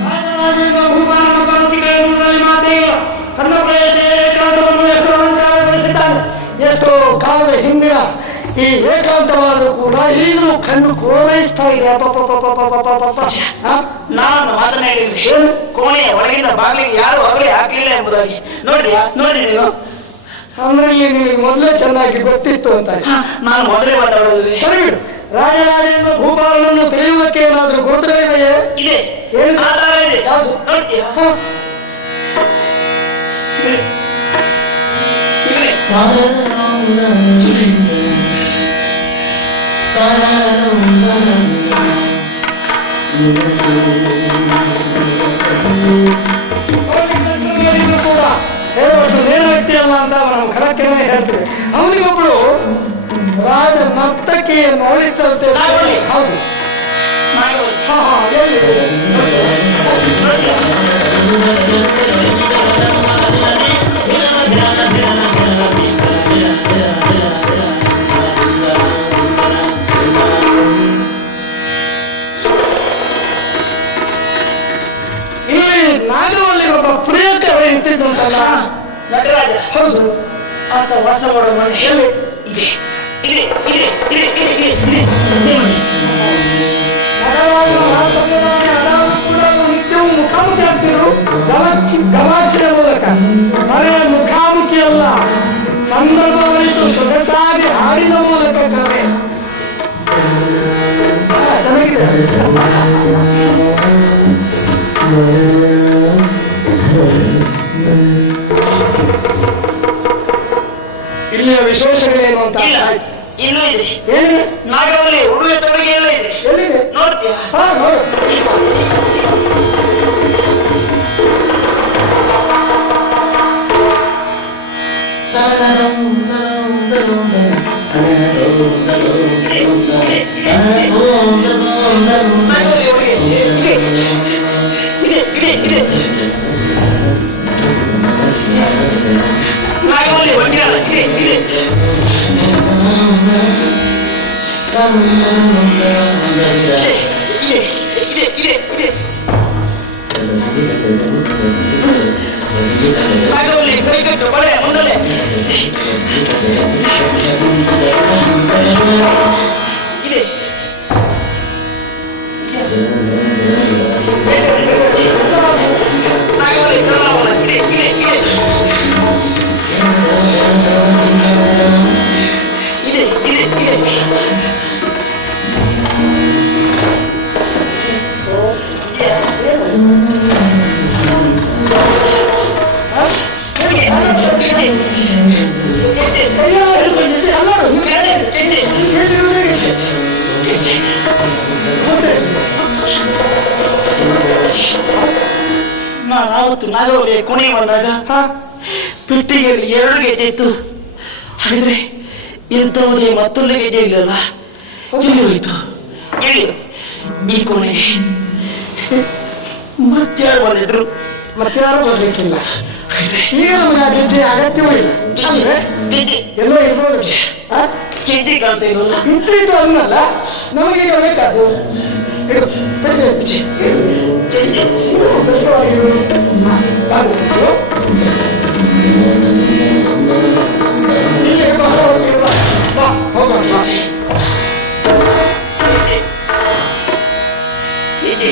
ರಾಜರಾಜೇಂದ್ರ ಭೂಪಾಲನ ಕನಸುಗಳನ್ನು ಮಾತೆಯಿಲ್ಲ. ತನ್ನ ಪ್ರಯತ್ನ ಏಕಾಂತವನ್ನು ಎಷ್ಟೊಂದಿದ್ದಾನೆ. ಎಷ್ಟೋ ಕಾಲದ ಹಿಂದಿನ ಈ ಏಕಾಂತವಾದರೂ ಕೂಡ ಈಗಲೂ ಕಣ್ಣು ಕೋರೈಸ್ತಾ ಇದೆ. ನಾನು ಮಾತನಾಡಿದ್ವಿ ಕೋಣೆಯ ಒಳಗಿನ ಬಾಗಿಲಿಗೆ ಯಾರು ಅವರೇ ಹಾಕಲಿಲ್ಲ ಎಂಬುದಾಗಿ ನೋಡಿ ನೀನು ಅಂದ್ರೆ ನೀವು ಮೊದಲೇ ಚೆನ್ನಾಗಿ ಗೊತ್ತಿತ್ತು ಅಂತ. ನಾನು ಮೊದಲೇ ಮಾತಾಡೋದು ಸರಿ ಬಿಡು. ರಾಜರಾಜೇಂದ್ರ ಭೂಪಾಲನನ್ನು ತಿಳಿಯುವುದಕ್ಕೆ ಏನಾದ್ರೂ ಗೊತ್ತುಗಳಿವೆಯೇ? ಇದೆ ಏನು? ಆಧಾರ ಇದೆ. ಯಾವುದು? ನೋಡ್ತೀಯಾ? ಕೂಡ ಹೇಳೋಷ್ಟು ನೇರ ವ್ಯಕ್ತಿ ಅಲ್ಲ ಅಂತ ನಾವು ಖರಕ್ಕೆ ಹೇಳ್ತೇವೆ. ಅವನಿಗೊಬ್ಳು ರಾಜ ನರ್ತಕಿಯನ್ನು ಹೊಳಿತಂತೆ. ಹೌದು. ಹಾ ಹಾ ಹೇಳಿ. ಇಲ್ಲಿ ನಾಗವಲ್ಲಿ ಒಬ್ಬ ಪ್ರಿಯತೆ ಇರ್ತಿದ್ದು ಅಂತಲ್ಲ. ನಟರಾಜ ಹೌದು. ಆತ ವಾಸ ಮಾಡೋ ಮನೆ ಹೇಳಿ. ಇದೆ ಇದೆ ಇದೆ ಇದೆ ಇದೆ ಇದೆ ಇದೆ ಮನೆ. ಕೂಡ ನಿತ್ಯವೂ ಮುಖಾಮುಖಿ ಆಗ್ತಿದ್ರು. ಗವಾಕ್ಷಿಯ ಮೂಲಕ ಮನೆಯ ಮುಖಾಮುಖಿ ಅಲ್ಲ, ಸಂದರ್ಭವರಿತು ಸೊಗಸಾಗಿ ಹಾಡಿನ ಮೂಲಕ ಕರೆ. ಚೆನ್ನಾಗಿದೆ. ಇಲ್ಲಿಯ ವಿಶೇಷಗಳೇನು ಅಂತ ಇಲ್ಲ ಇನ್ನೂ ಇದೆ. ಹೇಳಿ. ನಾಗವಲ್ಲಿ ಉಡುಗೆ ತೊಡುಗೆ ಎಲ್ಲ ಇದೆ. ಎಲ್ಲಿದೆ? ನೋಡ್ತೀಯಾ? ಹಾ ನೋಡು. ನಾಗವಲ್ಲಿ ಉಡುಗೆ ಇದೆ ಇದೆ ಇದೆ ಇದೆ. ನಾಗವಲ್ಲಿ ಒಡ್ಯಾಣ ಇದೆ ಇದೆ. ಇದೆ ಇದೆ ಇದೆ. ನಾಗವಲ್ಲಿ ಕೈಗಟ್ಟು ಬಳೆ ಮುಂದಲೆ ಇದೆ. ನಾಗವಲ್ಲಿ ಕರ್ಣಾವಳ ಇದೆ ಇದೆ ಇದೆ. ಇದೆ ಇದೆ ಇದೆ. ನಾನಾವತ್ತು ನಾಗವಲ್ಲಿ ಕುಣಿ ಬಂದಾಗ ಪೆಟ್ಟಿಗೆಯಲ್ಲಿ 2 ಗೆಜೆ ಇತ್ತು. ಹಾಗಾದ್ರೆ ಎಂಥವುದೇ ಮತ್ತೊಂದು ಗೆಜೆ ಇಲ್ಲಲ್ಲ, ಎಲ್ಲಿ ಹೋಯ್ತು? ಹೇಳಿ ಈ ಕೋಣೆಗೆ ಮತ್ತಾರು ಬಂದಿದ್ರು. ಮತ್ತೆ ಯಾರು ಬರ್ಲಿಕ್ಕಿಲ್ಲ. ಈಗ ನಮಗೆ ಆ ಗೆಜ್ಜೆ ಅಗತ್ಯವೂ ಇಲ್ಲ. ಅಂದ್ರೆ ಗೆಜೆ ಎಲ್ಲ ಇರ್ಬೋದು. ಗೆಜೆ ಕಾಣ್ತಾ ಇರೋಲ್ಲ. ಇಂತಿತ್ತು ಅನ್ನಲ್ಲ, ನಮಗೀಗ ಬೇಕಾದ್ರು ಇಡು. ಗೆಜ್ಜೆ ಗೆಜೆ ಇಲ್ಲಿ ಬಹಳ ಹೋಗಿರುವ. ಬಾ ಹೋಗೋಣ. ಗೆಜೆ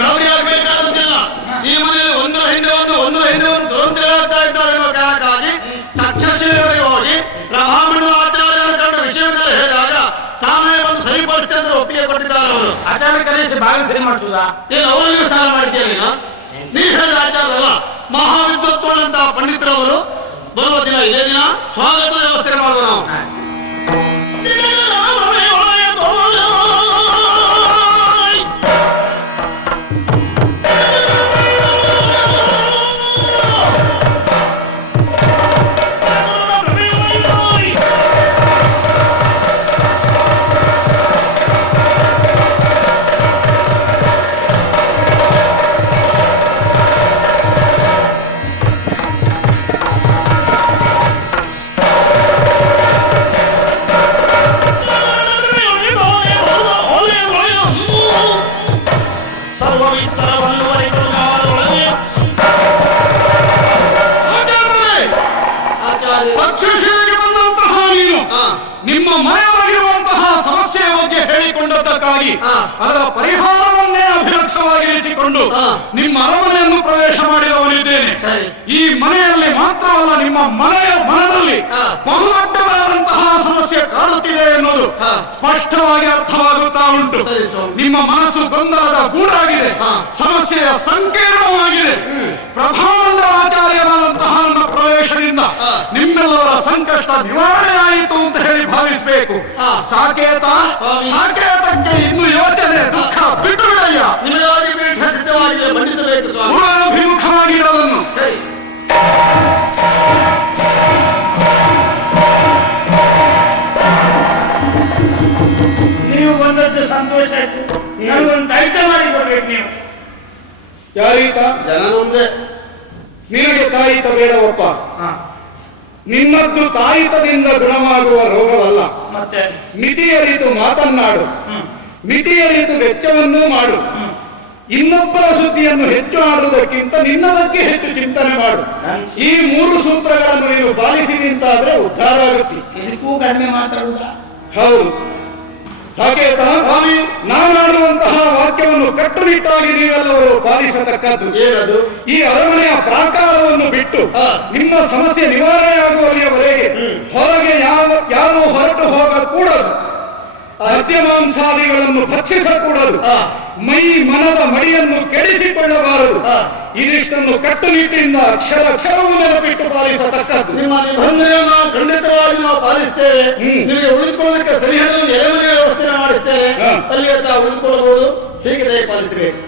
ಗಾಬರಿ ಆಗ್ಬೇಕಾದಂತಿಲ್ಲ. ಈ ಮನೆಯಲ್ಲಿ ಒಂದರ ಹಿಂದೆ ಒಂದು ದುರಂತ ಇದ್ದಾವೆ ಎನ್ನುವ ಕಾರಣಕ್ಕಾಗಿ ತಕ್ಷಶಿಲೆಯವರಿಗೆ ಹೋಗಿ ಬ್ರಹ್ಮಾಂಡದ ಆಚಾರ್ಯರ ಕಂಡ ವಿಷಯದಲ್ಲಿ ಹೇಳಿದಾಗ ತಾನೇ ಬಂದು ಸರಿಪಡಿಸ್ತೇನೆ ಅಂತ ಒಪ್ಪಿಗೆ ಕೊಟ್ಟಿದ್ದಾರೆ ಅವರು. ಆಚಾರ್ಯ ಕರೆಸಿ ಬಾಗಿಲು ಸರಿ ಮಾಡಿಸುದಾ? ಏನು ಅವರಿಗೂ ಸಾಲ ಮಾಡ್ತೀಯ ನೀ ಹೇಳಿದ ಆಚಾರ್ಯರಲ್ಲ, ಮಹಾವಿದ್ವತ್ವಂತಹ ಪಂಡಿತರವರು ಬರುವ ದಿನ ಇದೇ ದಿನ ಸ್ವಾಗತ ವ್ಯವಸ್ಥೆ ಮಾಡುವ ನಾವು. ತಕ್ಷಶಿಲೆಗೆ ಬಂದಂತಹ ನೀನು ನಿಮ್ಮ ಮನೆಯೊಳಗಿರುವಂತಹ ಸಮಸ್ಯೆಯ ಬಗ್ಗೆ ಹೇಳಿಕೊಂಡದ್ದಕ್ಕಾಗಿ ಅದರ ಪರಿಹಾರವನ್ನೇ ಅಭಿಲಕ್ಷವಾಗಿರಿಸಿಕೊಂಡು ನಿಮ್ಮ ಅರಮನೆಯನ್ನು ಪ್ರವೇಶ ಮಾಡಿದವನಿದ್ದೇನೆ. ಈ ಮನೆಯಲ್ಲಿ ಮಾತ್ರವಲ್ಲ, ನಿಮ್ಮ ಮನದಲ್ಲಿ ಬಹುದೊಡ್ಡದಾದಂತಹ ಸಮಸ್ಯೆ ಕಾಡುತ್ತಿದೆ ಎನ್ನುವುದು ಸ್ಪಷ್ಟವಾಗಿ ಅರ್ಥವಾಗುತ್ತಾ ಉಂಟು. ನಿಮ್ಮ ಮನಸ್ಸು ಗೊಂದಲದ ಗೂಡಾಗಿದೆ, ಸಮಸ್ಯೆಯ ಸಂಕೀರ್ಣವಾಗಿದೆ. ಪ್ರಧಾನ ಆಚಾರ್ಯರಾದಂತಹ ನನ್ನ ಪ್ರವೇಶದಿಂದ ನಿಮ್ಮೆಲ್ಲವರ ಸಂಕಷ್ಟ ನಿವಾರಣೆಯಾಯಿತು ಅಂತ ಹೇಳಿ ಭಾವಿಸಬೇಕು. ಸಾಕೇತಕ್ಕೆ ಇನ್ನು ಯೋಚನೆ ದುಃಖ ಬಿಟ್ಟು ಬಿಡಯ್ಯ. ನಿಮಗಾಗಿ ಪೀಠ ಸಿದ್ಧವಾಗಿದೆ, ಮಂಡಿಸಬೇಕು ಸ್ವಾಮಿ. ಪೂರ್ವಾಭಿಮುಖವಾಗಿರೋದನ್ನು ನೀವು ಬಂದದ್ದು ಸಂತೋಷ ಆಯ್ತು. ನನಗೊಂದು ತಾಯ್ತ ಮಾಡಿ ಕೊಡ್ಬೇಕು ನೀವು. ಯಾರೀತ? ಜನ ನಮ್ದೆ. ನಿನಗೆ ತಾಯಿತ ಬೇಡವಪ್ಪ. ನಿನ್ನದ್ದು ತಾಯಿತದಿಂದ ಗುಣವಾಗುವ ರೋಗವಲ್ಲ. ಮತ್ತೆ ಮಿತಿಯರಿತು ಮಾತನ್ನಾಡು, ಮಿತಿಯರಿತು ವೆಚ್ಚವನ್ನೂ ಮಾಡು. ಇನ್ನೊಬ್ಬರ ಸುದ್ದಿಯನ್ನು ಹೆಚ್ಚು ಆಡುವುದಕ್ಕಿಂತ ನಿನ್ನ ಬಗ್ಗೆ ಹೆಚ್ಚು ಚಿಂತನೆ ಮಾಡು. ಈ 3 ಸೂತ್ರಗಳನ್ನು ನೀನು ಪಾಲಿಸಿದಿ ಅಂತಾದ್ರೆ ಉದ್ಧಾರ ಆಗುತ್ತೆ. ಇದಕ್ಕೂ ಕಡಿಮೆ ಮಾತಾಡುವುದ? ಹೌದು. ಸಾಕೇತ, ನಾನಾಡುವಂತಹ ವಾಕ್ಯವನ್ನು ಕಟ್ಟುನಿಟ್ಟಾಗಿ ನೀವೆಲ್ಲವರು ಪಾಲಿಸತಕ್ಕದ್ದು. ಏನದು? ಈ ಅರಮನೆಯ ಪ್ರಾಕಾರವನ್ನು ಬಿಟ್ಟು ನಿಮ್ಮ ಸಮಸ್ಯೆ ನಿವಾರಣೆಯಾಗುವವರೆಗೆ ಹೊರಗೆ ಯಾರು ಹೊರಟು ಹೋಗಕೂಡದು. ಮದ್ಯ ಮಾಂಸಾದಿಗಳನ್ನು ಭಕ್ಷಿಸಕೂಡದು. ಮೈ ಮನದ ಮಡಿಯನ್ನು ಕೆಡಿಸಿಕೊಳ್ಳಬಾರದು. ಇದಿಷ್ಟನ್ನು ಕಟ್ಟುನಿಟ್ಟಿನಿಂದ ಅಕ್ಷರವೂ ನೆನಪಿಟ್ಟು ಪಾಲಿಸತಕ್ಕದ್ದು. ನಿಮ್ಮ ನಿಬಂಧನೆಯನ್ನು ಖಂಡಿತವಾಗಿ ನಾವು ಪಾಲಿಸ್ತೇವೆ. ನಿಮಗೆ ಉಳಿದುಕೊಳ್ಳೋದಕ್ಕೆ ಸರಿಯಾದ ಎಲೆಮನೆ ವ್ಯವಸ್ಥೆ ಮಾಡಿಸ್ತೇವೆ. ಅಲ್ಲಿಗೆ ತಾವು ಉಳಿದುಕೊಳ್ಳಬಹುದು. ಹೀಗೆ ದಯ ಪಾಲಿಸಬೇಕು.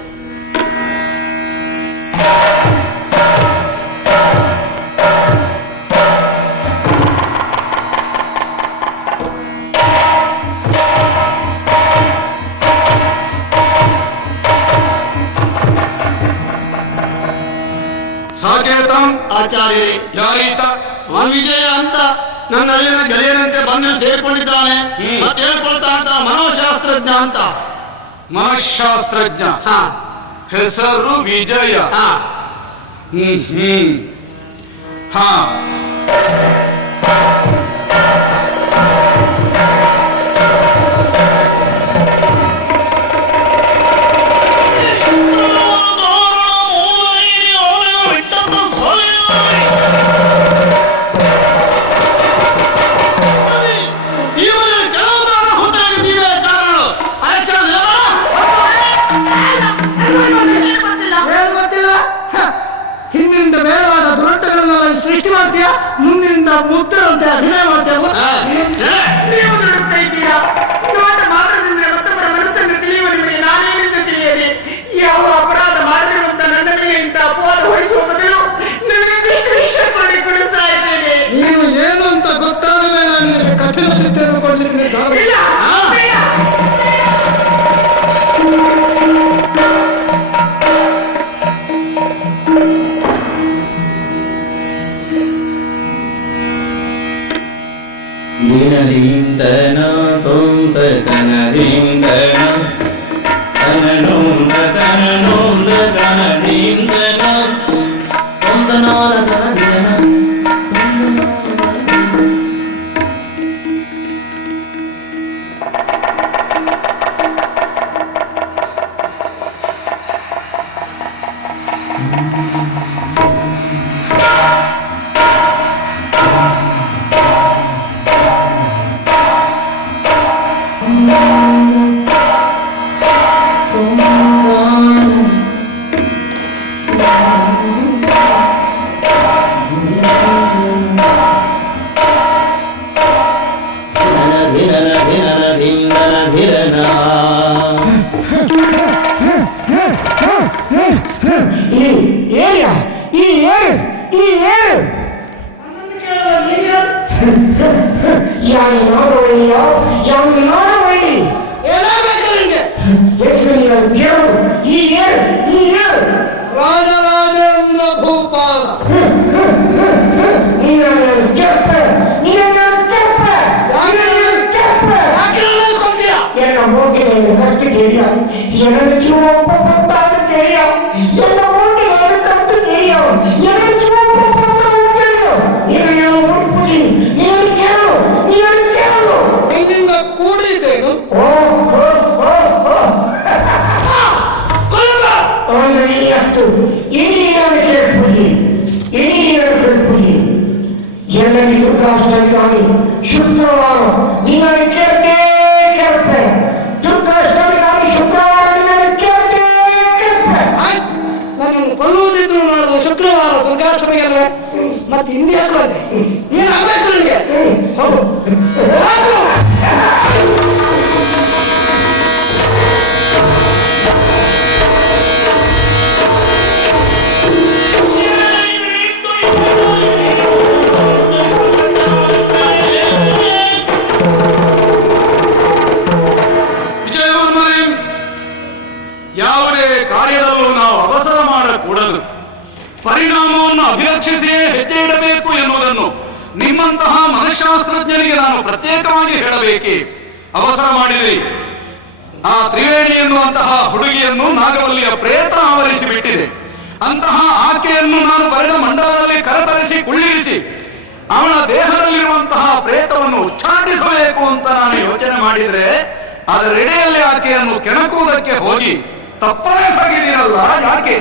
ಸಾಕೇತ ಆಚಾರ್ಯರೇ, ಯಾರೀತ? ವಿಜಯ ಅಂತ ನನ್ನ ಅಳಿಯನ ಗೆಳೆಯನಂತೆ ಬಂದು ಸೇರ್ಕೊಂಡಿದ್ದಾನೆ. ಮತ್ತೆ ಹೇಳ್ಕೊಳ್ತಾ ಅಂತ ಮನೋಶಾಸ್ತ್ರಜ್ಞ ಅಂತ. ಮನಃಶಾಸ್ತ್ರಜ್ಞ, ಹೆಸರು ವಿಜಯ. ಹಾ, ಹಿಂದಿನಿಂದ ಬೇಡವಾದ ದುರಂತಗಳನ್ನೆಲ್ಲ ಸೃಷ್ಟಿ ಮಾಡ್ತೀಯಾ, ಮುಂದಿನಿಂದ ಮುಕ್ತರಂತೆ ಅಭಿನಯ ಮಾಡ್ತೀಯ. ನೀವು ದುಡುತ್ತಾ ಇದ್ದೀರಾ? ದೊಡ್ಡ ಮಾತ್ರದಿಂದ ಮತ್ತೊಬ್ಬರ ಮನಸ್ಸನ್ನು ತಿಳಿಯುವ ನಿಮಗೆ ನಾನೇನಿಂದ ತಿಳಿಯಲಿ? ಯಾವ ಅಪರಾಧ ಮಾಡಿರುವಂತ ನನ್ನ ಮೇಲೆ ಇಂಥ ಅಪವಾದ ಹೊರಿಸುವ ಬದಲು ನನಗೊಂದಿಷ್ಟು ವಿಷಯ ಮಾಡಿ ಕೊಡಿಸ್ತಾ ಇದ್ದೇನೆ. ನೀನು ಏನು ಅಂತ ಗೊತ್ತಾದ ಮೇಲೆ ನಾನು ಕಠಿಣ ಶಿಕ್ಷೆಯನ್ನು ಕೊಡಲಿಕ್ಕೆ ದಿನದಿಂದನ ತೋಂತ ತನದಿಂದನ ತನನೋಂದ ತನನೋಂದ ತನದಿಂದನ ತೊಂದನಾಲ ತನದಿನ ರಾಜರಾಜೇಂದ್ರ ಭೂಪಾಲ எனக்கு ஒப்பப்பட்டாது தெரியும் என்ன மூன்று கருத்து தெரியும் எனக்கு ஒப்பப்பட்டாது தெரியும் ನೀವು ಉಡುಪುಡಿ ನೀವು ಕೇಳು ನಿನ್ನಿಂದ ಕೂಡಿದ್ದೇನು ಒಂದು ಇನಿಯತ್ತು ಇನಿಯನ್ನು ಕೇಳ್ಪುಡಿ ಎಲ್ಲರಿಗೂ ದುರ್ಗಾಷ್ಟಮಿ ಶುಕ್ರವಾರ ನಿನ್ನನ್ನು ಕೇಳ್ತೇ ಕೇಳ್ಪೆ ದುರ್ಗಾಷ್ಟಮಿ ಶುಕ್ರವಾರ ನಿನ್ನನ್ನು ಕೇಳ್ತೇ ಕೇಳ್ಪೆ ನಾನು ಕೊಲ್ಲುವುದಿದ್ರು ಮಾಡೋದು ಶುಕ್ರವಾರ ದುರ್ಗಾಷ್ಟಮಿಗೆ ಮತ್ತೆ ಹಿಂದೆ ಹಾಕೋದೆ ನೀನು ಆಗಬೇಕು ನನಗೆ ಹೋಗು ಯಾವುದೇ ಕಾರ್ಯದಲ್ಲೂ ನಾವು ಅವಸರ ಮಾಡಕೂಡದು. ಪರಿಣಾಮವನ್ನು ಅಭಿರಕ್ಷಿಸಿಯೇ ಹೆಜ್ಜೆ ಇಡಬೇಕು ಎನ್ನುವುದನ್ನು ನಿಮ್ಮಂತಹ ಮನಃಶಾಸ್ತ್ರಜ್ಞರಿಗೆ ನಾನು ಪ್ರತ್ಯೇಕವಾಗಿ ಹೇಳಬೇಕೇ. ಅವಸರ ಮಾಡಿರಿ. ಆ ತ್ರಿವೇಣಿ ಎನ್ನುವಂತಹ ಹುಡುಗಿಯನ್ನು ನಾಗವಲ್ಲಿಯ ಪ್ರೇತ ಆವರಿಸಿ ಬಿಟ್ಟಿದೆ. ಅಂತಹ ಆಕೆಯನ್ನು ನಾನು ಬರೆದ ಮಂಡಲದಲ್ಲಿ ಕರೆತರಿಸಿ ಕುಳ್ಳಿರಿಸಿ ಅವಳ ದೇಹದಲ್ಲಿರುವಂತಹ ಪ್ರೇತವನ್ನು ಉಚ್ಚಾಟಿಸಬೇಕು ಅಂತ ನಾನು ಯೋಚನೆ ಮಾಡಿದ್ರೆ ಅದರೆಡೆಯಲ್ಲಿ ಆಕೆಯನ್ನು ಕೆಣಕುವುದಕ್ಕೆ ಹೋಗಿ ತಪ್ಪನೇ ಸಾಗಿದ್ದೀರಲ್ಲ, ಯಾಕೆ?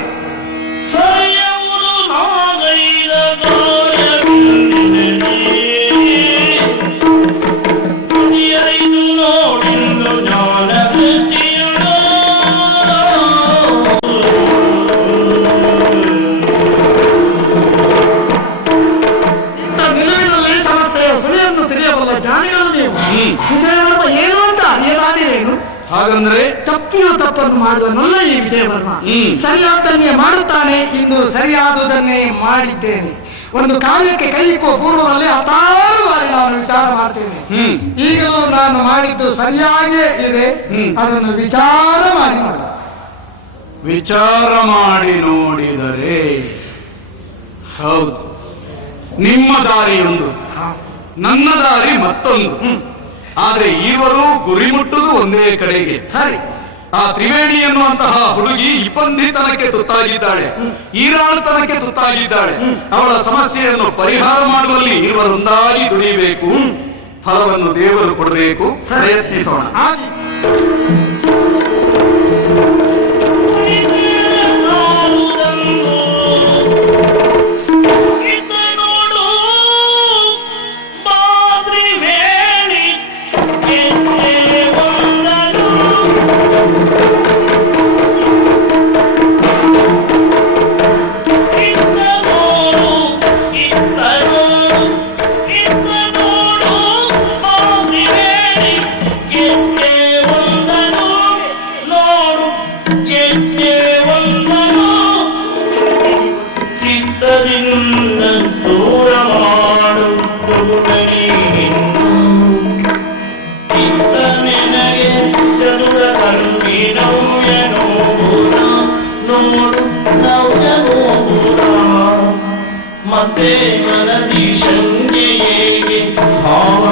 ಸುಳಿಯನ್ನು ತಿಳಿಯಬಲ್ಲ ಜ್ಞಾನಿಗಳು ನೀವು. ಏನು ಅಂತ ಏನಾದಿರೇನು? ಹಾಗಂದ್ರೆ ತಪ್ಪನ್ನು ಮಾಡುವನಲ್ಲ ಈ ವಿಜಯವರ್ಮ. ಸರಿಯಾದನ್ನೇ ಮಾಡುತ್ತಾನೆ. ಇಂದು ಸರಿಯಾದುದನ್ನೇ ಮಾಡಿದ್ದೇನೆ. ಒಂದು ಕಾರ್ಯಕ್ಕೆ ಕೈ ಇಕ್ಕುವ ಪೂರ್ವದಲ್ಲಿ 16 ಬಾರಿ ನಾನು ವಿಚಾರ ಮಾಡ್ತೇನೆ. ಈಗಲೂ ನಾನು ಮಾಡಿದ್ದು ಸರಿಯಾಗೇ ಇದೆ. ಅದನ್ನು ವಿಚಾರ ಮಾಡಿ ನೋಡಿದರೆ ಹೌದು, ನಿಮ್ಮ ದಾರಿ ಒಂದು, ನನ್ನ ದಾರಿ ಮತ್ತೊಂದು. ಆದ್ರೆ ಇವರು ಗುರಿ ಮುಟ್ಟುವುದು ಒಂದೇ ಕಡೆಗೆ. ಸರಿ. ಆ ತ್ರಿವೇಣಿ ಎನ್ನುವಂತಹ ಹುಡುಗಿ ಇಪಂಧಿತನಕ್ಕೆ ತುತ್ತಾಗಿದ್ದಾಳೆ, ಈರಾಳತನಕ್ಕೆ ತುತ್ತಾಗಿದ್ದಾಳೆ. ಅವಳ ಸಮಸ್ಯೆಯನ್ನು ಪರಿಹಾರ ಮಾಡುವಲ್ಲಿ ಇವರೊಂದಾಗಿ ದುಡಿಯಬೇಕು. ಫಲವನ್ನು ದೇವರು ಕೊಡಬೇಕು. ಪ್ರಯತ್ನಿಸೋಣ. ಮತ್ತೆ ಮನದಿ ಶಂಕೆಯೇಗೆ ಭಾವ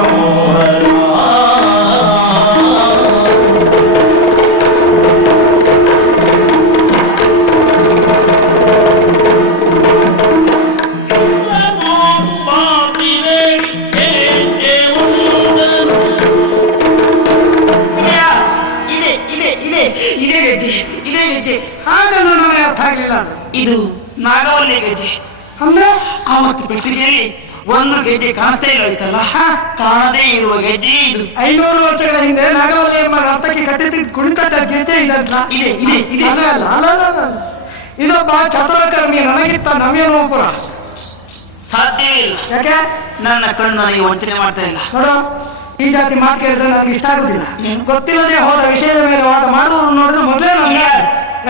ಇದು ನಾಗವಲ್ಲಿ ಗೆಜ್ಜೆ. ಅಂದ್ರೆ ಆವತ್ತು ಪೆಟ್ಟಿಗೆಯಲ್ಲಿ ಒಂದು ಗೆಜ್ಜೆ ಕಾಣಿಸ್ತಾ ಇಲ್ಲ ಐತಲ್ಲ, ಕಾಣದೇ ಇರುವ ಗೆಜ್ಜೆ ಇದು. 500 ವರ್ಷಗಳ ಹಿಂದೆ ನಾಗವಲ್ಲಿ ಎಂಬ ರಥಕ್ಕೆ ಕಟ್ಟಿ ಕುಣಿತದ ಗೆಜ್ಜೆ ಇದಂತ. ಇದೆ ಇದೆ ಇದೆ. ಅಲ್ಲ ಅಲ್ಲ ಅಲ್ಲ ಅಲ್ಲ ಅಲ್ಲ. ಇದೊಬ್ಬ ಚತುರಕರ್ಮಿ ನನಗಿತ್ತ ನವ್ಯನೋಪುರ. ಸಾಧ್ಯವೇ ಇಲ್ಲ. ಯಾಕೆ? ನನ್ನ ಕಣ್ಣು ನನಗೆ ವಂಚನೆ ಮಾಡ್ತಾ ಇಲ್ಲ. ನೋಡು, ಈ ಜಾತಿ ಮಾತು ಕೇಳಿದ್ರೆ ನನಗೆ ಇಷ್ಟ ಆಗುದಿಲ್ಲ. ಗೊತ್ತಿಲ್ಲದೆ ಹೋದ ವಿಷಯದ ಮೇಲೆ ವಾದ ಮಾಡುವವರು ನೋಡಿದ್ರೆ ಮೊದಲೇ ನನಗೆ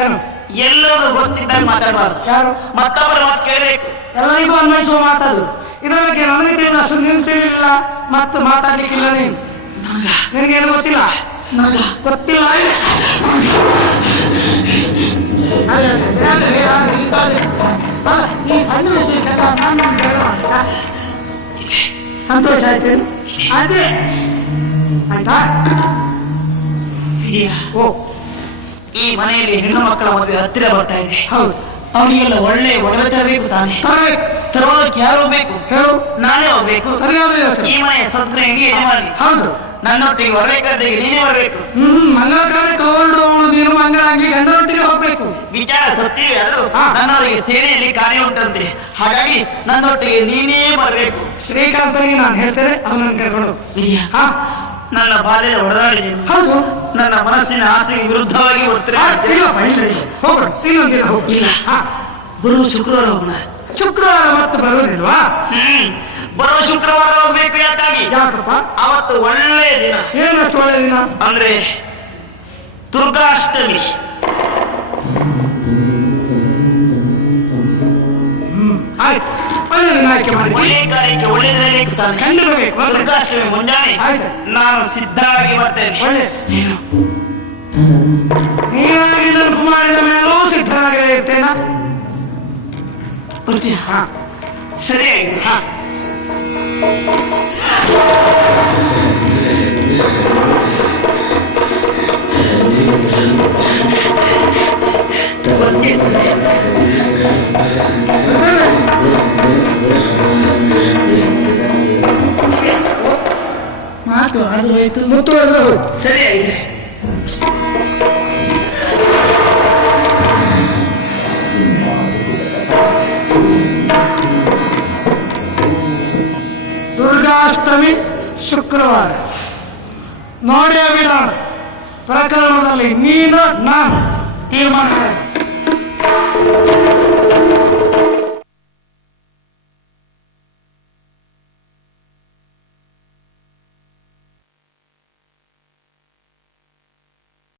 ಏನು ಎಲ್ಲರೂ ಗೊತ್ತಿದ್ದಾಗ ಮಾತಾಡಬಾರ್ದು. ಯಾರು ಮತ್ತೊಬ್ಬರ ಮಾತು ಕೇಳಬೇಕು. ಎಲ್ಲರಿಗೂ ಅನ್ವಯಿಸುವ ಮಾತದು. ಇದರ ಬಗ್ಗೆ ನನಗೆ ತಿಳಿದಷ್ಟು ನೀನು ತಿಳಿಲಿಲ್ಲ ಮತ್ತು ಮಾತಾಡ್ಲಿಕ್ಕಿಲ್ಲ. ನೀನು ನಿನಗೇನು ಗೊತ್ತಿಲ್ಲ, ಗೊತ್ತಿಲ್ಲ. ಈ ಸಣ್ಣ ವಿಷಯಕ್ಕೆಲ್ಲ ನಾನು ಹೇಳುವಂತ ಸಂತೋಷ ಆಯ್ತೇನು? ಅದೇ ಆಯ್ತಾ? ಇದೆಯಾ? ಓ, ಈ ಮನೆಯಲ್ಲಿ ಹೆಣ್ಣು ಮಕ್ಕಳ ಮದುವೆ ಹತ್ತಿರ ಬರ್ತಾ ಇದೆ. ಹೌದು. ಅವನಿಗೆಲ್ಲ ಒಳ್ಳೆ ಒಡವೆ ತರಬೇಕು ತಾನೆ. ತರಬೇಕು. ತರುವುದಕ್ಕೆ ಯಾರು ಹೋಗ್ಬೇಕು? ಹೇಳು. ನಾನೇ ಹೋಗ್ಬೇಕು. ಸರಿಯಾದ ಯೋಚನೆ. ಈ ಮನೆಯ ಸತ್ರ ಇಡೀ ಯಜಮಾನಿ. ಹೌದು. ನನ್ನೊಟ್ಟಿಗೆ ಬರಬೇಕಾದ್ರೆ ನೀನೇ ಬರಬೇಕು. ಮಂಗಳ ಕಾರ್ಯಕ್ಕೆ ಹೊರಡುವವಳು ನೀನು ಮಂಗಳಾಗಿ ಗಂಡನೊಟ್ಟಿಗೆ ಹೋಗ್ಬೇಕು. ವಿಚಾರ ಸತ್ಯವೇ ಆದರೂ ನನ್ನವರಿಗೆ ಸೇನೆಯಲ್ಲಿ ಕಾರ್ಯ ಉಂಟಂತೆ. ಹಾಗಾಗಿ ನನ್ನೊಟ್ಟಿಗೆ ನೀನೇ ಬರಬೇಕು. ಶ್ರೀಕಾಂತನಿಗೆ ನಾನು ಹೇಳ್ತೇನೆ, ಅವನನ್ನು ಕರ್ಕೊಂಡು. ಹಾ, ನನ್ನ ಬಾಲ್ಯದ ಹೊಡೆದಾಡಿ ಹೌದು. ನನ್ನ ಮನಸ್ಸಿನ ಆಸೆಗೆ ವಿರುದ್ಧವಾಗಿ ಇಲ್ಲಪ್ಪ, ಇಲ್ಲ, ಇಲ್ಲ. ಹೋಗೋಣ, ಇನ್ನೊಂದಿನ ಹೋಗು. ಇಲ್ಲ. ಹಾ, ಗುರು ಶುಕ್ರವಾರ ಹೋಗೋಣ. ಶುಕ್ರವಾರ ಮತ್ತೆ ಬರುವುದಿಲ್ವಾ? ಬರುವ ಶುಕ್ರವಾರ ಹೋಗ್ಬೇಕು. ಯಾಕಾಗಿ? ಯಾಕಪ್ಪ? ಅವತ್ತು ಒಳ್ಳೆಯ ದಿನ. ಏನಷ್ಟು ಒಳ್ಳೆ ದಿನ ಅಂದ್ರೆ ದುರ್ಗಾಷ್ಟಮಿ. ಆಯ್ತು, ಒಳ್ಳೆ ದಿನ ಆಯ್ಕೆ ಮಾಡಿ. ಒಳ್ಳೆ ಕಾರ್ಯಕ್ಕೆ ಒಳ್ಳೆಯದಬೇಕು ತಾನೆ. ಖಂಡಿತಬೇಕು. ದುರ್ಗಾಷ್ಟಮಿ ಮುಂಜಾನೆ ಆಯ್ತು. ನಾನು ಸಿದ್ಧರಾಗಿ ಬರ್ತೇನೆ. ಒಳ್ಳೆ. ನೀನು ನೀನಾಗಿ ನೆನಪು ಮಾಡಿದ ಮೇಲೂ ಸಿದ್ಧರಾಗದೇ ಇರ್ತೇನಾ? ಬರ್ತೀಯ? ಹಾ, ಸರಿ ಆಗಿದೆ. ಹಾ. ಮಾತು ಅದು ಹೋಯ್ತು, ಮುತ್ತು ಹೊಡೆದ್ರೆ ಹೋಯ್ತು. ಸರಿ ಆಗಿದೆ. ದುರ್ಗಾಷ್ಟಮಿ ಶುಕ್ರವಾರ. ನೋಡೇ ಬಿಡೋಣ ಪ್ರಕರಣದಲ್ಲಿ ನೀನು ನಾನು ತೀರ್ಮಾನ.